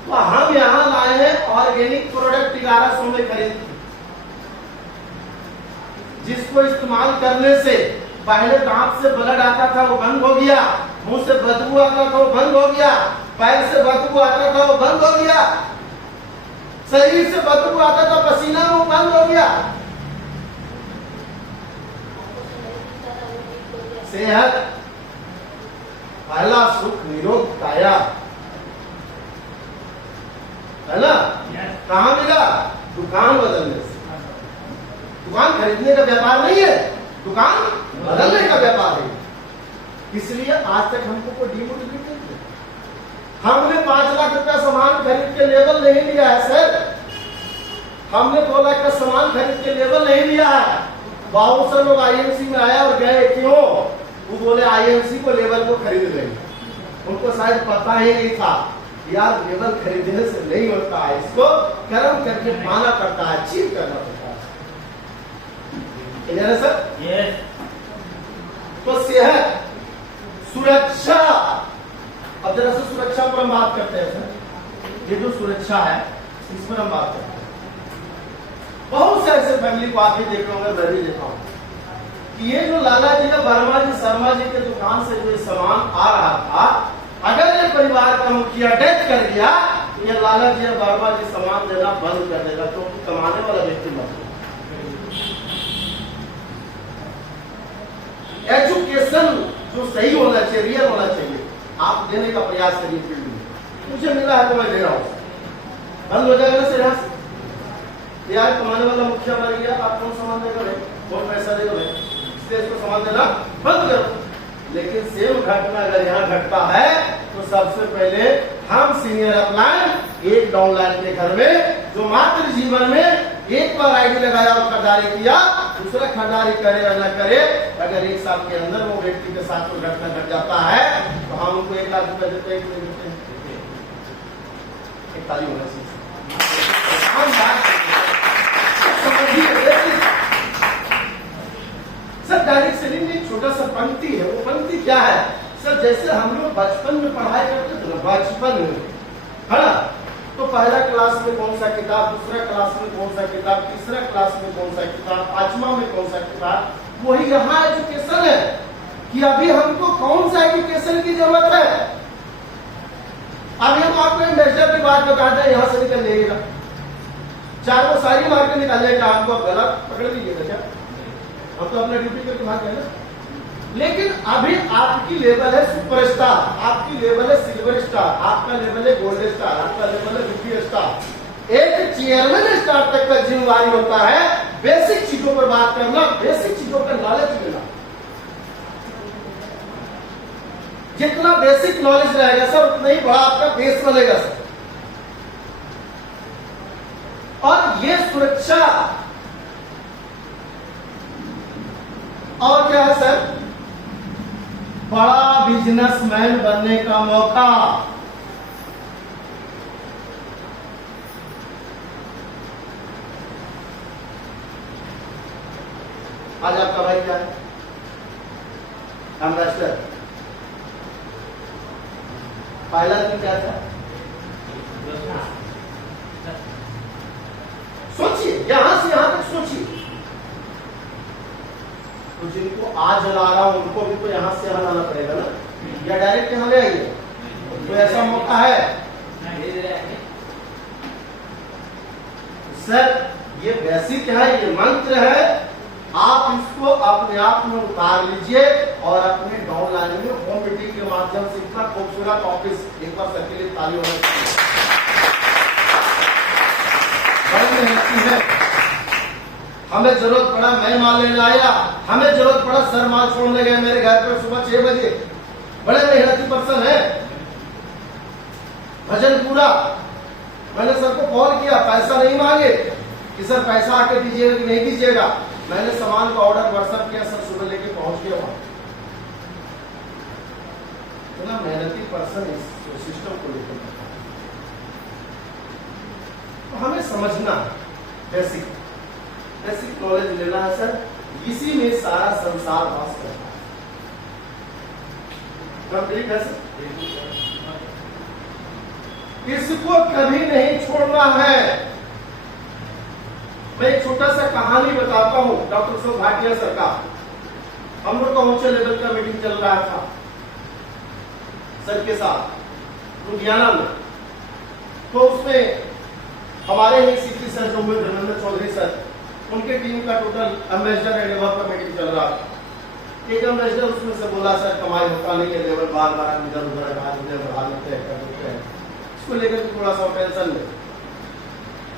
तो हम यहां लाए हैं ऑर्गेनिक प्रोडक्ट 1100 में खरीद, जिसको इस्तेमाल करने से पहले दांत से ब्लड आता था वो बंद हो गया, मुंह से बदबू आता था वो बंद हो गया, पैर से बदबू आता था वो बंद हो गया, शरीर से बदबू आता था पसीना वो बंद हो गया। सेहत, पहला सुख निरोग काया, है ना। कहाँ मिला, दुकान बदलने से। दुकान खरीदने का व्यापार नहीं है, दुकान बदलने का व्यापार है। इसलिए आज तक हमको कोई डिमोटिवेट नहीं किया। हमने 5 लाख रुपया सामान खरीद के लेवल नहीं लिया है सर, हमने 2 लाख का सामान खरीद के लेवल नहीं लिया है। बहुत से लोग आईएमसी में आया और गए, क्यों, वो बोले आईएमसी को लेवल को खरीद लेंगे, उनको शायद पता ही नहीं था यार लेवल खरीदने से नहीं होता है, इसको कर्म करके पाना पड़ता है, अचीव करना पड़ता है सर। yes. तो सेहत, सुरक्षा, अब जरा से सुरक्षा पर हम बात करते हैं सर। ये जो सुरक्षा है इस पर हम बात करते हैं। बहुत से ऐसे फैमिली को आप भी देख होंगे, मैं भी देखा हूं कि ये जो लाला जी का वर्मा जी शर्मा जी के दुकान से जो सामान आ रहा था, अगर ये परिवार का मुखिया डेथ कर दिया तो ये लाला जी वर्मा जी सामान देना बंद कर देगा, क्योंकि कमाने वाला व्यक्ति मत। एजुकेशन जो सही होना चाहिए, रियल होना चाहिए, आप देने का प्रयास करिए फील्ड में। मुझे मिला है तो मैं दे रहा हूँ, बंद हो जाएगा ना सर। यार कमाने वाला मुखिया मर गया, आप कौन सामान देगा भाई, कौन पैसा देगा भाई, इसलिए इसको सामान देना बंद करो। लेकिन सेम घटना अगर यहाँ घटता है तो सबसे पहले हम सीनियर अपलाइन एक डाउनलाइन के घर में जो मात्र जीवन में एक बार आईडी लगाया और खरीदारी किया, दूसरा खरीदारी करे या न करे, अगर 1 साल के अंदर वो व्यक्ति के साथ कोई घटना घट जाता है तो हम उनको 1 लाख रुपए देते हैं, एक ताली होना चाहिए। सर डायरेक्ट सेलिंग में एक छोटा सा पंक्ति है, वो पंक्ति क्या है सर, जैसे हम लोग बचपन में पढ़ाई करते थे ना, बचपन में, है ना, तो पहला क्लास में कौन सा किताब, दूसरा क्लास में कौन सा किताब, तीसरा क्लास में कौन सा किताब, पांचवा में कौन सा किताब, वही यहाँ एजुकेशन है कि अभी हमको कौन सा एजुकेशन की जरूरत है। अभी हम आपको मेजर की बात बता दें, यहां से निकल जाइएगा, चार वो सारी मार के निकाल जाएगा, आपको गला पकड़ लीजिएगा क्या, हम तो अपना ड्यूटी करके भाग गए ना। लेकिन अभी आपकी लेवल है सुपरस्टार, आपकी लेवल है सिल्वर स्टार, आपका लेवल है गोल्ड स्टार, आपका लेवल है रुपी स्टार। एक चेयरमैन स्टार तक का जिम्मेवारी होता है बेसिक चीजों पर बात करना, बेसिक चीजों का नॉलेज देना। जितना बेसिक नॉलेज रहेगा सर, उतना ही बड़ा आपका बेस बनेगा सर। और ये सुरक्षा और क्या है सर, बड़ा बिजनेसमैन बनने का मौका। आज आपका भाई क्या है, एम्बेसडर। पहला दिन क्या था, सोचिए, यहां से यहां तक सोचिए। तो जिनको आज ला रहा हूं उनको भी तो यहां से यहां लाना पड़ेगा ना, या डायरेक्ट यहां ले आइए, तो ऐसा मौका है सर। ये बेसिक है, ये मंत्र है, आप इसको अपने आप में उतार लीजिए और अपने डाउन लाने में होम मीटिंग के माध्यम से इतना खूबसूरत ऑफिस, एक बार सबके लिए ताली होनी है। हमें जरूरत पड़ा, मैं माल लेने आया, हमें जरूरत पड़ा, सर माल छोड़ने गए मेरे घर पर सुबह 6 बजे, बड़े मेहनती पर्सन है, भजन पूरा। मैंने सर को कॉल किया, पैसा नहीं मांगे कि सर पैसा आके दीजिएगा कि नहीं दीजिएगा। मैंने सामान का ऑर्डर व्हाट्सएप किया, सर सुबह लेके पहुंच गया वहां। इतना मेहनती पर्सन इस सिस्टम को लेकर, तो हमें समझना, बेसिक नॉलेज लेना है सर। इसी में सारा संसार वास करता है। कंप्लीट है सर, इसको कभी नहीं छोड़ना है। मैं एक छोटा सा कहानी बताता हूं। डॉक्टर सौभाग्य सर का, हम लोग का ऊंचे लेवल का मीटिंग चल रहा था सर के साथ लुधियाना में। तो उसमें हमारे ही सीटी सर जो हुए धर्मेंद्र चौधरी सर, उनके टीम का टोटल एम्बेसडर एंड लेवल का मीटिंग चल रहा था। एक एम्बेसडर उसमें से बोला, सर कमाई होता नहीं है, लेवल बार बार इधर उधर बढ़ा देते हैं, कर देते हैं, इसको लेकर थोड़ा सा टेंशन में।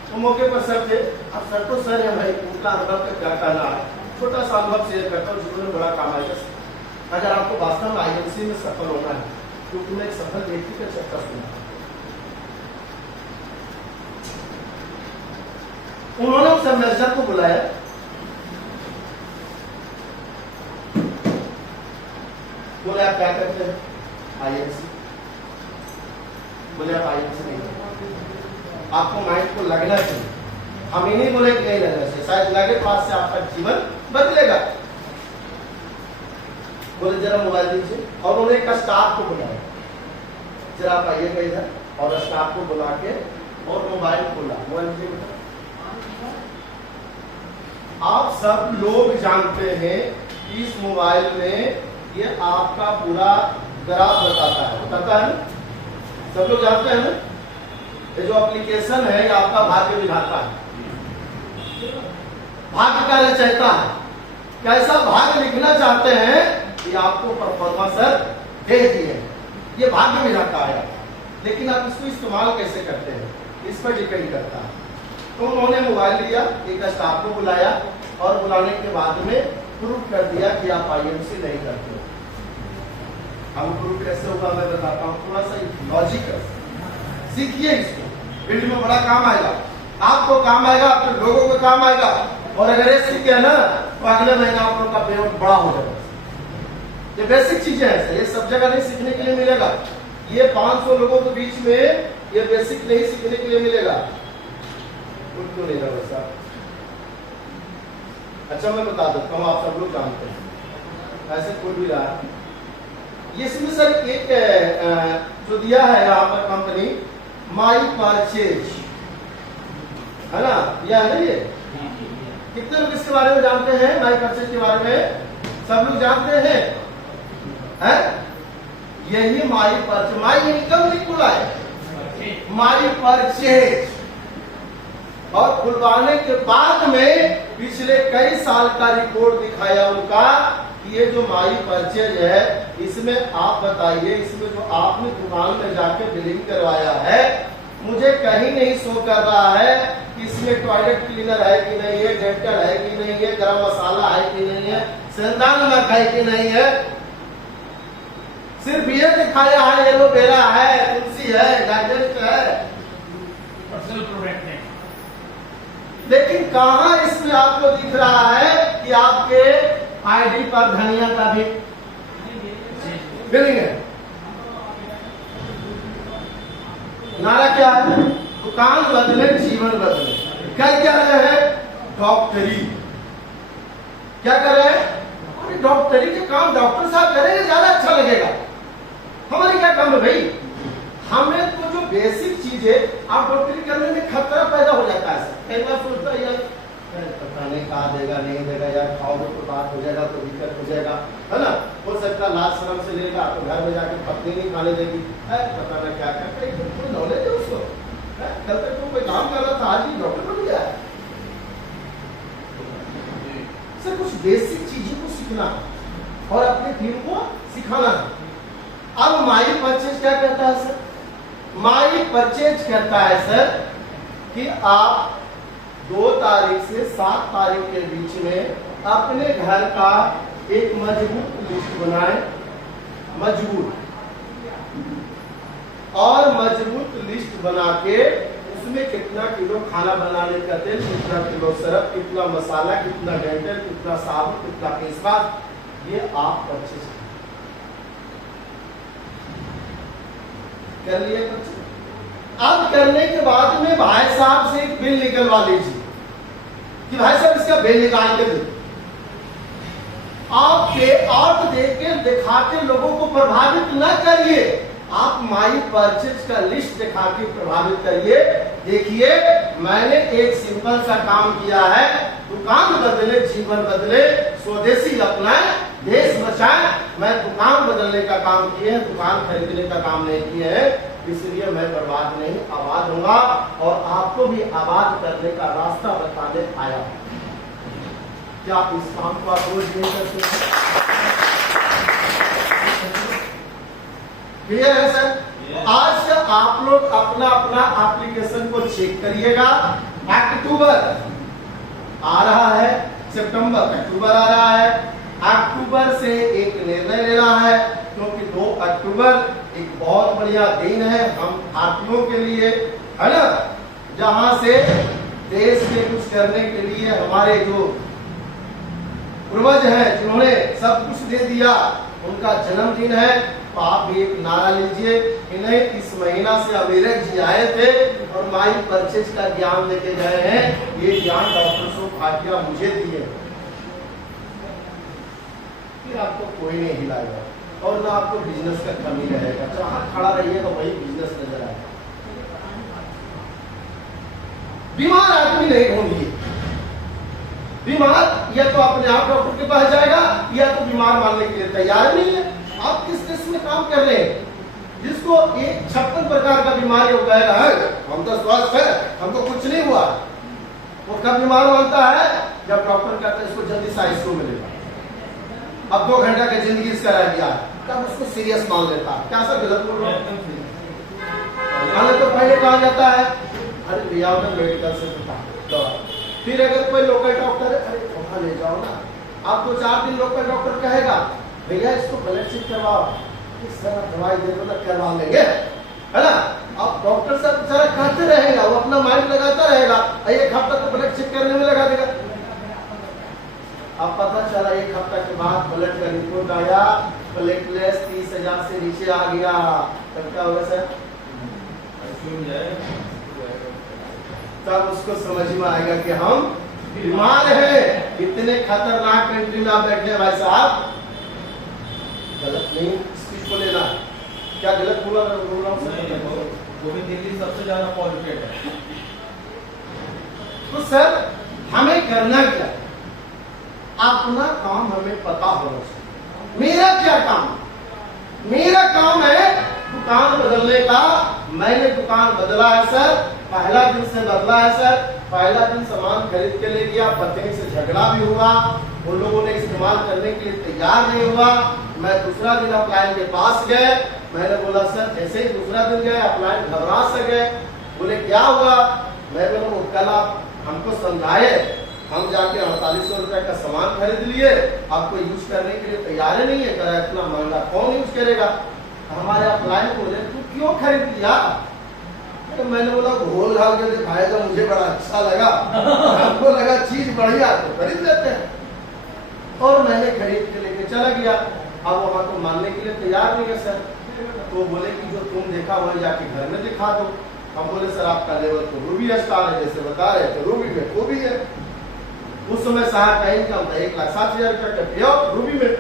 तो मौके पर सर थे, अब सर तो सर है भाई, उनका अनुभव का क्या कहना है, छोटा सा अनुभव शेयर करता हूँ, जीवन में बड़ा काम आएगा। अगर आपको वास्तव में आईएमसी में सफल होना है, क्योंकि मैं एक सफल व्यक्ति का चर्चा सुना, उन्होंने उस एम्बेसडर को बुलाया, बोले आप क्या करते हैं, आईएमसी। बोले आप आईएमसी नहीं करते, आपको माइंड को लगना चाहिए। हम ही नहीं बोले कि नहीं लगना चाहिए, शायद लगे पास से आपका जीवन बदलेगा। बोले जरा मोबाइल दीजिए, और उन्होंने एक स्टाफ को बुलाया, जरा आप आइएगा इधर, और स्टाफ को बुला के और मोबाइल खोला। मोबाइल दीजिए बेटा। आप सब लोग जानते हैं कि इस मोबाइल में ये आपका पूरा ग्राफ बताता है ना, सब लोग जानते हैं ना। ये जो एप्लीकेशन है, ये आपका भाग्य दिखाता है, भाग्य का रचयिता है। कैसा भाग्य लिखना चाहते हैं कि आपको परफॉर्मेंस दे दिए, ये भाग्य में जाता है। लेकिन आप इसको इस्तेमाल कैसे करते हैं, इस पर डिपेंड करता है। तो उन्होंने मोबाइल लिया, एक स्टाफ को बुलाया, और बुलाने के बाद में प्रूफ कर दिया कि आप आईएमसी नहीं करते हो। अब प्रूफ कैसे होगा मैं बताता हूँ, थोड़ा सा लॉजिक सीखिए, इसको फील्ड में बड़ा काम आएगा, आपको काम आएगा, आपके लोगों को काम आएगा। और अगर ये सीख गया ना, तो अगले महीने आप लोग का पेमेंट बड़ा हो जाएगा। ये बेसिक चीजें हैं, ये सब जगह नहीं सीखने के लिए मिलेगा। ये 500 लोगों के बीच में ये बेसिक नहीं सीखने के लिए मिलेगा। क्यों नहीं लगा साहब? अच्छा मैं बता देता हूँ, आप सब लोग जानते हैं, ऐसे कोई भी रहा इसमें सर एक जो दिया है यहाँ पर कंपनी, माई परचेज, है ना, यह है ना ये। कितने लोग इसके बारे में जानते हैं? माई परचेज के बारे में सब लोग जानते हैं, हैं? यही माई परचेज, माई इनकम नहीं खुला है, माई परचेज। और खुलवाने के बाद में पिछले कई साल का रिपोर्ट दिखाया उनका कि ये जो माई परचेज है, इसमें आप बताइए, इसमें जो आपने दुकान में जाके बिलिंग करवाया है, मुझे कहीं नहीं शो कर रहा है कि इसमें टॉयलेट क्लीनर है कि नहीं है, डेंटल है कि नहीं है, गरम मसाला है कि नहीं है, सेंधा नमक है कि नहीं है। सिर्फ ये दिखाया है एलोवेरा है, तुलसी है, डाइजेस्ट है, पर्सनल प्रोडक्ट है। लेकिन कहां इसमें आपको दिख रहा है कि आपके आईडी पर धनिया का भी बिलिंग है। नारा क्या है? दुकान बदले जीवन बदले। क्या क्या रहे हैं? डॉक्टरी। क्या कर रहे हैं? अरे डॉक्टरी के काम डॉक्टर साहब करेंगे, ज्यादा अच्छा लगेगा। हमारी क्या काम है भाई? हमें तो जो बेसिक चीज है, आप डॉक्टरी करने में खतरा पैदा हो जाता है। कई बार सोचता है यार पता नहीं कहा देगा नहीं देगा, यार खाओगे तो बात हो जाएगा तो दिक्कत हो जाएगा, है ना। हो सकता है लाज शर्म से लेगा तो घर में जाकर पत्नी नहीं खाने देगी, पता नहीं क्या क्या, कोई नॉलेज है उसको? कल तक तो कोई काम कर रहा था, आज ही डॉक्टर बन गया है। सर कुछ बेसिक चीजों को सीखना और अपनी टीम को सिखाना है। अब माई परचेज क्या कहता है सर? माई परचेज कहता है सर कि आप 2 तारीख से 7 तारीख के बीच में अपने घर का एक मजबूत लिस्ट बनाएं, मजबूत लिस्ट बना के उसमें कितना किलो खाना बनाने का तेल, कितना किलो सरफ, कितना मसाला, कितना डेंटल, कितना साबुन, कितना फेस वाश, ये आप परचेज कर लिए। अब करने के बाद में भाई साहब से एक बिल निकलवा लीजिए कि भाई साहब इसका बिल निकाल के दे। आप पे आउट देके दिखा के लोगों को प्रभावित न करिए, आप माई परचेज का लिस्ट दिखा के प्रभावित करिए। देखिए मैंने एक सिंपल सा काम किया है, दुकान बदले जीवन बदले, स्वदेशी अपनाए देश बचाए। मैं दुकान बदलने का काम किए हैं, दुकान खरीदने का काम नहीं किए हैं, इसलिए मैं बर्बाद नहीं आबाद होगा और आपको भी आबाद करने का रास्ता बताने आया। क्या आप इस काम को आप रोज नहीं करते हैं? क्लियर है सर? आज से आप लोग अपना अपना एप्लीकेशन को चेक करिएगा। अक्टूबर आ रहा है, सितंबर, अक्टूबर आ रहा है। अक्टूबर से एक निर्णय लेना है, क्योंकि 2 अक्टूबर एक बहुत बढ़िया दिन है हम भारतीयों के लिए, है ना, जहां से देश में कुछ करने के लिए हमारे जो पूर्वज हैं, जिन्होंने सब कुछ दे दिया, उनका जन्मदिन है। तो आप भी एक नारा लीजिए। इन्हें इस महीना से अमेरिक जी आए थे और माई परचेज का ज्ञान लेके गए हैं। ये ज्ञान डॉक्टर सो भाटिया मुझे दिए, फिर आपको कोई नहीं हिलाएगा और ना आपको बिजनेस का कमी रहेगा। जहां खड़ा रहिएगा वही बिजनेस नजर आएगा। बीमार आदमी नहीं ढूंढिए। बीमार या तो अपने आप डॉक्टर के पास जाएगा या तो बीमार मानने के लिए तैयार नहीं है। आप किस देश में काम कर रहे हैं? जिसको एक 56 प्रकार का बीमारी हो गया है, हम तो स्वस्थ है, हमको कुछ नहीं हुआ, वो कब बीमार होता है? जब डॉक्टर कहता है इसको जल्दी से आईसीयू में लेगा, अब 2 घंटा की जिंदगी इसका रह गया, तब उसको सीरियस मान लेता है। क्या सर गलत बोल रहा हूं? तो पहले कहा जाता है अरे भैया मेडिकल से दवा, फिर अगर कोई लोकल डॉक्टर है, अरे वहां ले जाओ ना। आप 2-4 दिन लोकल डॉक्टर कहेगा भैया इसको ब्लड चेक करवाओ, इस तरह दवाई दे दो ना, करवा लेंगे, है ना। अब डॉक्टर साहब बेचारा कहते रहेगा, वो अपना माइंड लगाता रहेगा, 1 हफ्ता तो ब्लड चेक करने में लगा देगा। अब पता चला 1 हफ्ता के बाद ब्लड का रिपोर्ट आया, प्लेटलेट्स 30,000 से नीचे आ गया, तब क्या होगा सर? तब उसको समझ में आएगा कि हम बीमार हैं। इतने खतरनाक कंट्री में आप बैठे भाई साहब, गलत नहीं इस चीज को लेना। क्या गलत बोल रहा हूँ सर? वो भी दिल्ली सबसे ज्यादा पॉल्यूटेड है। तो सर हमें करना क्या है? अपना काम हमें पता होना चाहिए। मेरा क्या काम? मेरा काम है दुकान बदलने का। मैंने दुकान बदला है सर, पहला दिन से बदला है सर। पहला दिन सामान खरीद के ले गया, पत्नी से झगड़ा भी हुआ, उन लोगों ने इस्तेमाल करने के लिए तैयार नहीं हुआ। मैं दूसरा दिन अपलाइन के पास गए, मैंने बोला सर, जैसे ही दूसरा दिन गए अपलाइन घबरा से गए। बोले क्या हुआ? मैं बोला कल आप हमको समझाए, हम जाके 4800 रुपए का सामान खरीद लिए, आपको यूज करने के लिए तैयार ही नहीं है। करा इतना महंगा कौन यूज करेगा? हमारे अपलाइन बोले तू क्यों खरीद लिया? तो मैंने बोला घोल घाल के दिखाया तो मुझे बड़ा अच्छा लगा, हमको लगा चीज बढ़िया तो खरीद लेते हैं, और मैंने खरीद के लेके चला गया। अब वहां तो मानने के लिए तैयार नहीं है सर। तो बोले कि जो तुम देखा वही जाके घर में दिखा दो। हम बोले सर आपका लेवल तो रूबी स्टार है, जैसे बता रहे तो रूबी में वो भी है। उस समय साहब का इनकम था 1,60,000 रुपया का पे रूबी में,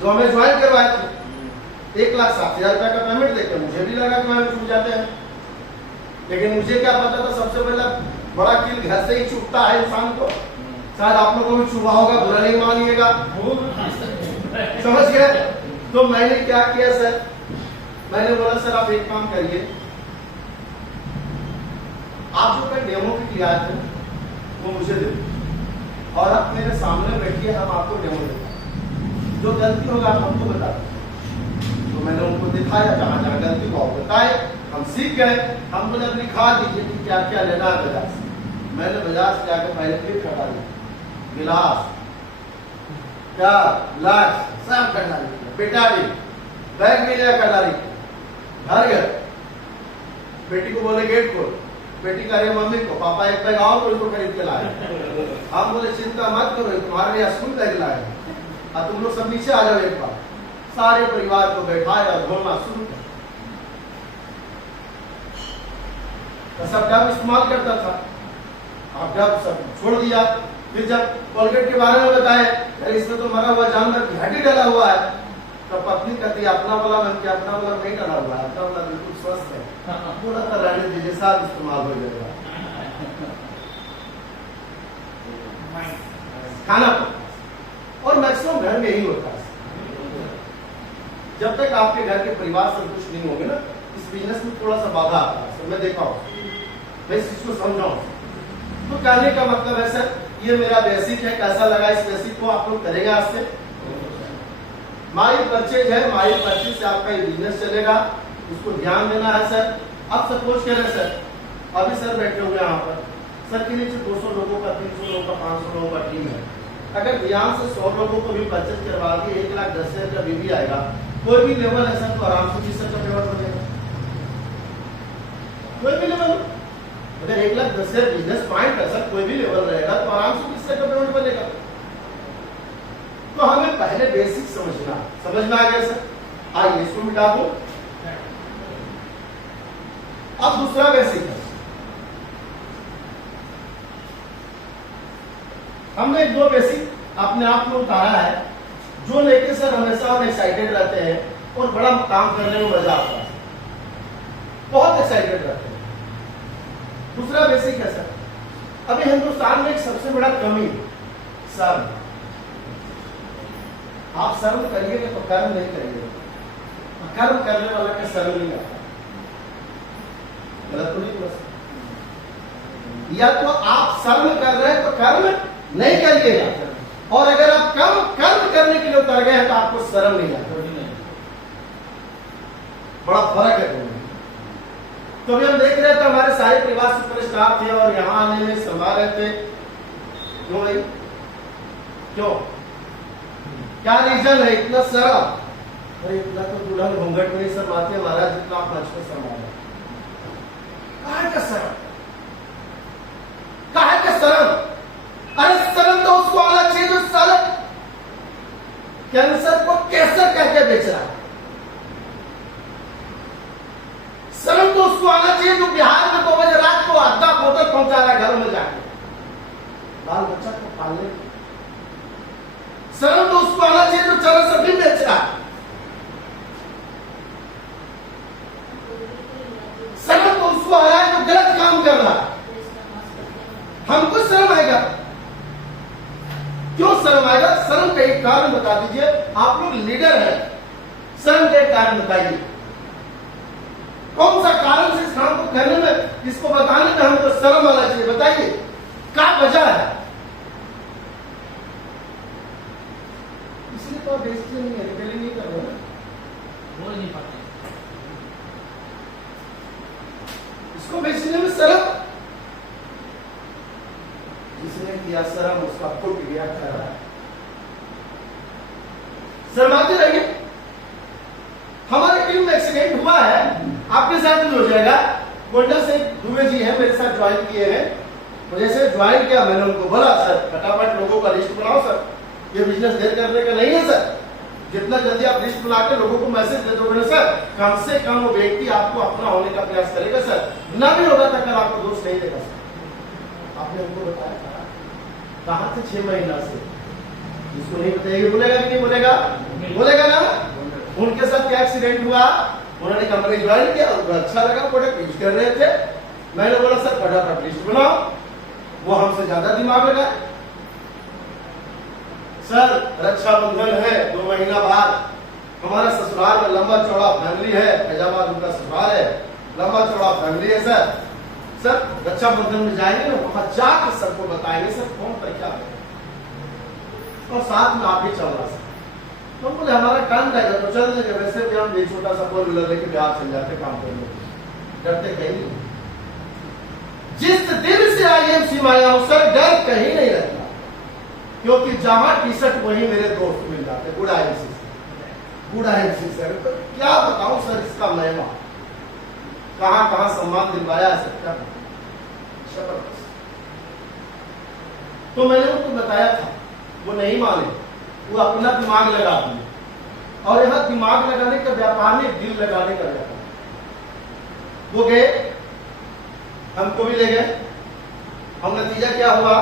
जो हमें ज्वाइन करवाए थे। 1,60,000 रुपया का पेमेंट देकर मुझे भी लगा कि हमें छूट जाते हैं, लेकिन मुझे क्या पता था सबसे पहले बड़ा किल घर से ही छूटता है इंसान को। शायद आप लोगों को भी छुपा होगा, बुरा नहीं मानिएगा, समझ गए? तो मैंने क्या किया सर, मैंने बोला सर आप एक काम करिए, आप जो कल डेमो के लिए आए थे वो मुझे दे दो, और आप मेरे सामने बैठिए, हम आपको डेमो देते, जो गलती होगा आप हमको बता दो। तो मैंने उनको दिखाया जहां जहां गलती को बताए, हम सीख गए। हम बोले अपनी खा दीजिए कि क्या क्या लेना है बाजार से। मैंने बाजार से जाकर पहले प्लेट कटा दी, गिलास, प्यार, ग्लास सब कटा दी, बेटा भी बैग भी लिया कटा दी, घर गए, बेटी को बोले गेट खोल, बेटी कह रही मम्मी को पापा एक बैग आओ तो इसको खरीद के लाए। हम बोले चिंता मत करो, तुम्हारे लिए स्कूल बैग लाए, और तुम लोग सब नीचे आ जाओ एक बार। सारे परिवार को बैठाया और घूमना शुरू किया। तो सब डब इस्तेमाल करता था, अब डब सब छोड़ दिया। फिर जब कोलगेट के बारे में बताए, इसमें तो मरा हुआ जानवर की हड्डी डला हुआ है, तो पत्नी कहती है अपना वाला मन के अपना वाला नहीं डला हुआ है, अपना वाला बिल्कुल स्वस्थ है, पूरा तरह रहने दीजिए, साथ इस्तेमाल हो जाएगा। खाना और मैक्सिमम घर में ही होता है। जब तक आपके घर के परिवार संतुष्ट नहीं होंगे ना, इस बिजनेस में थोड़ा सा बाधा आता है। मैं देखा हूं, मैं इस चीज को समझाऊं। तो कहने का मतलब है सर, ये मेरा बेसिक है, कैसा लगा इस बेसिक को आप लोग करेंगे आज से? माइल परचेज है, माइल परचेज से आपका ये बिजनेस चलेगा, उसको ध्यान देना है सर। अब सपोज करें सर, अभी सर बैठे हुए यहाँ पर, सर के नीचे 200 लोगों का, 300 लोगों का, 500 लोगों का टीम है। अगर ध्यान से 100 लोगों को भी परचेज करवा दिए, 1,10,000 का भी आएगा, कोई भी लेवल है सर तो आराम से 20 का पेमेंट बनेगा। कोई भी लेवल, अगर 1,10,000 बिजनेस पॉइंट है सर, कोई भी लेवल रहेगा तो आराम से 20 का पेमेंट बनेगा। तो हमें पहले बेसिक समझना, समझ में आ गया सर? आइए इसको मिटा दो। अब दूसरा बेसिक है, हमने 2 बेसिक अपने आप में उतारा है, जो लेके सर हमेशा हम एक्साइटेड रहते हैं और बड़ा काम करने में मजा आता है, बहुत एक्साइटेड रहते हैं। दूसरा बेसिक है सर, अभी हिंदुस्तान में एक सबसे बड़ा कमी शर्म। आप शर्म करिएगा तो कर्म नहीं करिएगा, कर्म करने वाला का शर्म नहीं आता। गलत तो नहीं बस, या तो आप शर्म कर रहे हैं तो कर्म नहीं करिएगा, और अगर आप कर्म करने के लिए उतर गए हैं तो आपको शर्म नहीं आता। बड़ा फर्क है दोनों। तो अभी हम देख रहे थे हमारे सारे परिवार सुपरस्टार थे और यहाँ आने में शर्मा रहे थे। क्यों भाई, क्यों, क्या रीजन है इतना शर्म? अरे इतना तो दुल्हन घूंघट में नहीं शर्माती है महाराज, जितना आप मंच में शर्मा रहे। काहे का शर्म, काहे का शर्म? अरे शर्म तो उसको आना चाहिए जो साले कैंसर को कैंसर कह के बेच रहा है। शर्म तो उसको आना चाहिए जो बिहार में 2 बजे रात को अद्धा बोतल पहुंचा रहा है घरों में जाके बाल बच्चा को पालने। शर्म तो उसको आना चाहिए जो चरस सब्जी बेच रहा है। शर्म आएगा? क्यों शर्म आएगा? शर्म का एक कारण बता दीजिए। आप लोग लीडर हैं, शर्म का एक कारण बताइए। कौन सा कारण से इस काम को करने में, इसको बताने में हमको शर्म आना चाहिए? बताइए क्या वजह है? इसलिए तो आप बेइज्जती नहीं है, रिटेलिंग नहीं कर रहे हैं, बोल नहीं पाते। इसको बेचने में शर्म। जिसने किया शर्म उसका फुट गया खरा है। शर्माते रहिए। हमारे टीम में एक्सीडेंट हुआ है, आपके साथ भी हो जाएगा। गोंडा से दुबे जी है, मेरे साथ ज्वाइन किए हैं। तो जैसे ज्वाइन किया मैंने उनको बोला, सर फटाफट लोगों का लिस्ट बनाओ सर, ये बिजनेस देर करने का नहीं है सर। जितना जल्दी आप लिस्ट बना के लोगों को मैसेज दे दोगे ना सर, कम से कम वो व्यक्ति आपको अपना होने का प्रयास करेगा सर। ना भी होगा तो कल आपको दोष नहीं देगा सर। आपने उनको बताया कहा थे 6 महीना से, जिसको नहीं बताएगी बोलेगा कि नहीं बोलेगा? बोलेगा ना। उनके साथ क्या एक्सीडेंट हुआ, उन्होंने कंपनी ज्वाइन किया, उनको अच्छा लगा, प्रोडक्ट यूज कर रहे थे। मैंने बोला सर फटाफट लिस्ट बनाओ। वो हमसे ज्यादा दिमाग लगा। सर रक्षाबंधन है 2 महीना बाद, हमारा ससुराल में लंबा चौड़ा फैमिली है, फैजाबाद उनका ससुराल है, लंबा चौड़ा फैमिली है सर। सर रक्षाबंधन में जाएंगे ना, वहां जाकर सबको बताएंगे सर कौन पर क्या है, और साथ में आप ही चल रहा सर। तो बोले हमारा टर्न रहेगा तो चल देंगे, वैसे भी हम एक छोटा सा 4 व्हीलर लेके बिहार चल जाते काम करने, डरते कहीं नहीं। जिस दिन से आईएमसी में आया हूं सर, डर कहीं नहीं रहता, क्योंकि जहां टी शर्ट वहीं मेरे दोस्त मिल जाते। गुड आईएमसी सर, तो क्या बताऊं सर इसका महिमा, कहां कहां सम्मान दिलवाया है सर, क्या जबरदस्त। तो मैंने उनको बताया था, वो नहीं माने, वो अपना दिमाग लगा दिए। और यहां दिमाग लगाने का व्यापार नहीं, दिल लगाने का व्यापार। वो गए, हमको भी ले गए। हम नतीजा क्या हुआ,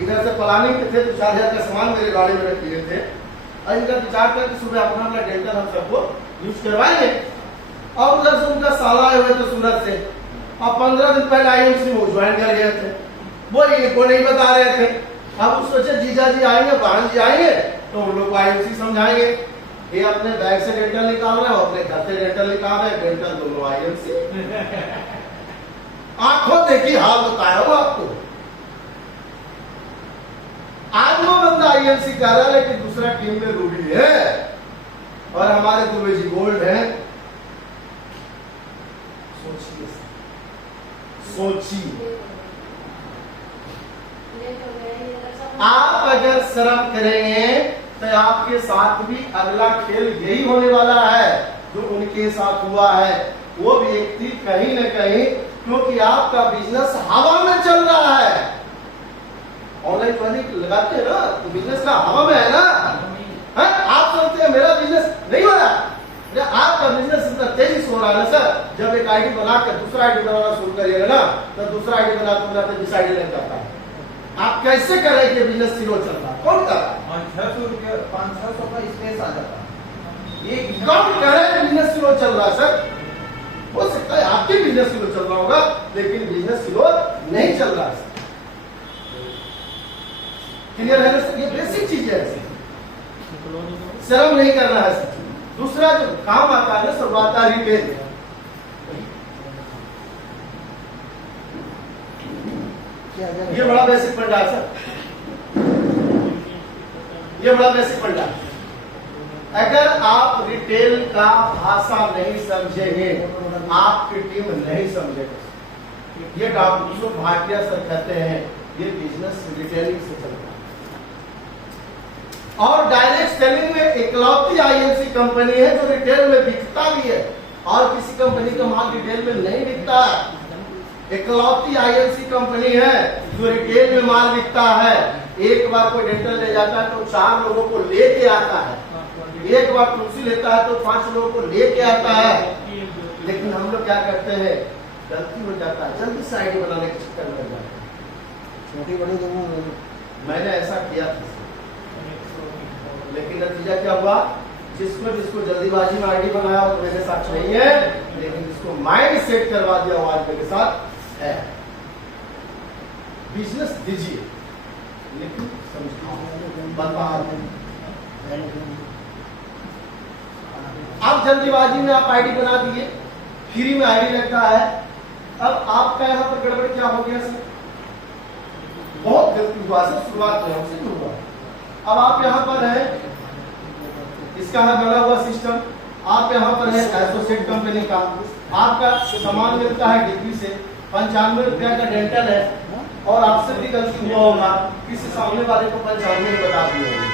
इधर से प्लानिंग के थे, 2-4 का सामान मेरे गाड़ी में रख दिए थे, और इधर विचार करके सुबह अपना डेंटल हम सबको यूज करवाएंगे। और उधर से उनका साला आए हुए थे सूरत से, और 15 दिन पहले आईएमसी में ज्वाइन कर गए थे। वो इनको नहीं बता रहे थे। अब उस सोचे जीजा जी आएंगे, बहन जी आएंगे, तो उन लोग को आईएमसी समझाएंगे। ये अपने बैग से डेंटल निकाल रहे हैं, अपने घर से डेंटल निकाल रहे हैं, डेंटल दोनों आईएमसी। आंखों देखी हाल बताया हो आपको। आज वो बंदा आईएमसी कह रहा है, लेकिन दूसरा टीम में रूबी है, और हमारे दुबे जी गोल्ड है। सोचिए आप अगर शर्म करेंगे तो आपके साथ भी अगला खेल यही होने वाला है जो उनके साथ हुआ है। वो व्यक्ति कहीं न कहीं, क्योंकि आपका बिजनेस हवा में चल रहा है, ऑनलाइन ट्रेनिंग लगाते हैं ना, तो बिजनेस का हवा में है ना। है? आप सोचते हैं मेरा बिजनेस नहीं हो रहा, आपका बिजनेस इतना तेजी से हो रहा है ना सर। जब एक आईडी बनाकर दूसरा आईडी बनाना शुरू करिएगा ना, तो दूसरा आईडी बनाते बनाते दूसरा आईडी लग जाता है। आप कैसे कर रहे हैं बिजनेस स्लो चल रहा है? कौन कर रहा है? 500 का स्पेस आ जाता है। ये कौन कह रहा है बिजनेस स्लो चल रहा है सर? हो सकता है आपके बिजनेस स्लो चल रहा होगा, लेकिन बिजनेस स्लो नहीं चल रहा है। क्लियर है ना सर? ये बेसिक चीज है, शर्म नहीं करना है सर। दूसरा जो काम आता है ना सर, वो आता है रिटेल। ये बड़ा बेसिक फंडा है सर, ये बड़ा बेसिक फंडा। अगर आप रिटेल का भाषा नहीं समझेंगे, आपकी टीम नहीं समझेगी। ये डॉक्टर भाटिया सर कहते हैं, ये बिजनेस रिटेलिंग से चलता है। और डायरेक्ट सेलिंग में इकलौती आईएमसी कंपनी है जो रिटेल में बिकता भी है, और किसी कंपनी का माल रिटेल में नहीं बिकता है। इकलौती आईएमसी कंपनी है जो रिटेल में माल बिकता है। एक बार कोई डेंटल ले जाता है तो 4 लोगों को लेके आता है, एक बार तुलसी लेता है तो 5 लोगों को लेके आता है। लेकिन हम लोग क्या करते हैं, गलती हो जाता है, जल्दी से आईडी बनाने के चक्कर में जाते हैं। छोटी बड़ी जगह मैंने ऐसा किया था, लेकिन नतीजा क्या हुआ, जिसको जल्दीबाजी में आईडी बनाया वो मेरे साथ नहीं है, लेकिन जिसको माइंड सेट करवा दिया वो आज मेरे साथ है। बिजनेस दीजिए, लेकिन बता आप जल्दीबाजी में आप आईडी बना दिए, फ्री में आईडी लगता है। अब आपका यहाँ पर गड़बड़ क्या हो गया सर? बहुत गलती हुआ सर, शुरुआत में हमसे नहीं हुआ। अब आप यहाँ पर है, इसका है बना हुआ सिस्टम, आप यहाँ पर है एसोसिएट कंपनी का, आपका सामान मिलता है डिग्री से, 95 रुपया का डेंटल है, और आपसे भी गलती हुआ होगा, किसी सामने वाले को 95 बता दिए होंगे,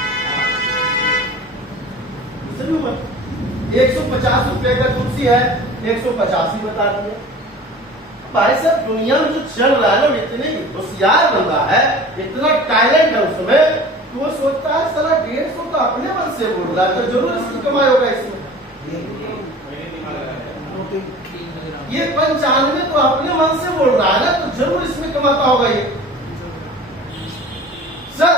150 रुपए का कुर्सी है, 185 बता दिए। भाई साहब दुनिया में जो चल रहा है ना, इतने होशियार बंदा है, इतना टैलेंट है उसमें, तो वो सोचता है साला 150 तो अपने मन से बोल रहा है, तो जरूर इसकी कमाई होगा इसमें। ये 95 तो अपने मन से बोल रहा है ना, तो जरूर इसमें कमाता होगा ये। सर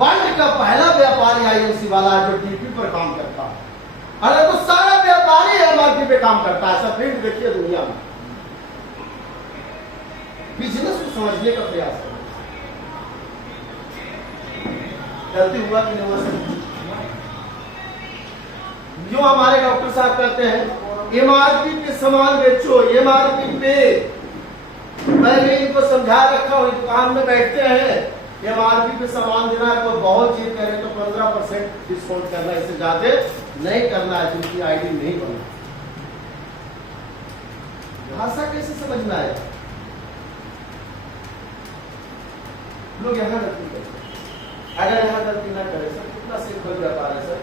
वर्ल्ड का पहला व्यापारी आईएमसी वाला है जो डीपी पर काम करता है। अरे तो सारा व्यापारी एमआरपी पे काम करता है। सब फील्ड देखिए दुनिया में, बिजनेस को समझने का प्रयास करें। गलती हुआ कि नहीं हुआ सर? जो हमारे डॉक्टर साहब कहते हैं एमआरपी पे सामान बेचो, एमआरपी पे। मैंने इनको समझा रखा हूं, दुकान में बैठते हैं, एमआरपी पे सामान देना है, तो बहुत चीज करें तो 15% डिस्काउंट करना, इससे ज्यादा नहीं करना है, जिनकी आईडी नहीं बना। भाषा कैसे समझना है? लोग यहाँ गलती करते हैं। अगर यहाँ गलती ना करे सर, कितना सिंपल व्यापार है सर।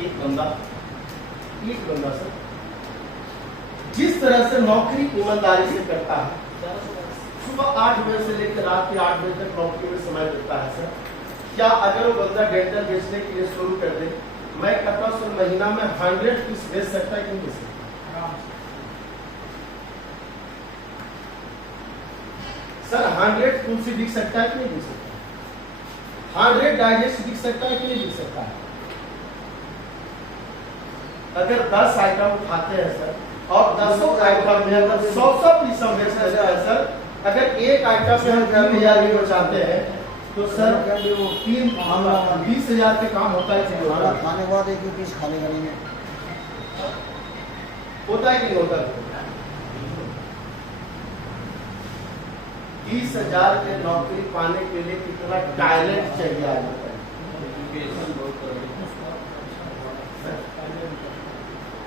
एक बंदा सर जिस तरह से नौकरी ईमानदारी से करता है, सुबह 8 बजे से लेकर रात के 8 बजे तक नौकरी में समय देता है सर, क्या अगर वो बंदा डेंटल बेचने के लिए शुरू कर दे, मैं कहता हूँ सर महीना में 100 पीस बेच सकता है कि नहीं बेच सकता? सर 100 तुलसी बिक सकता है कि नहीं बिक सकता? 100 डाइजेस्ट बिक सकता है कि नहीं बिक सकता है? अगर 10 आइटम उठाते हैं सर, और 10 आइटम में अगर 100 पीस हम बेच रहे हैं सर, अगर एक आइटम में हम 3000 भी बचाते हैं, तो सर 20,000 के काम होता है कि खाना खाने के बाद एक ही पीस खाने का नहीं है, होता है कि नहीं होता? 30,000 के नौकरी पाने के लिए कितना टैलेंट चाहिए आज बताइए।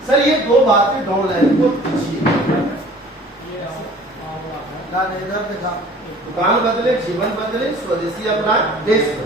सर ये दो बातें ढूंढ रहे हैं, दुकान बदले, जीवन बदले, स्वदेशी अपना देश बदले।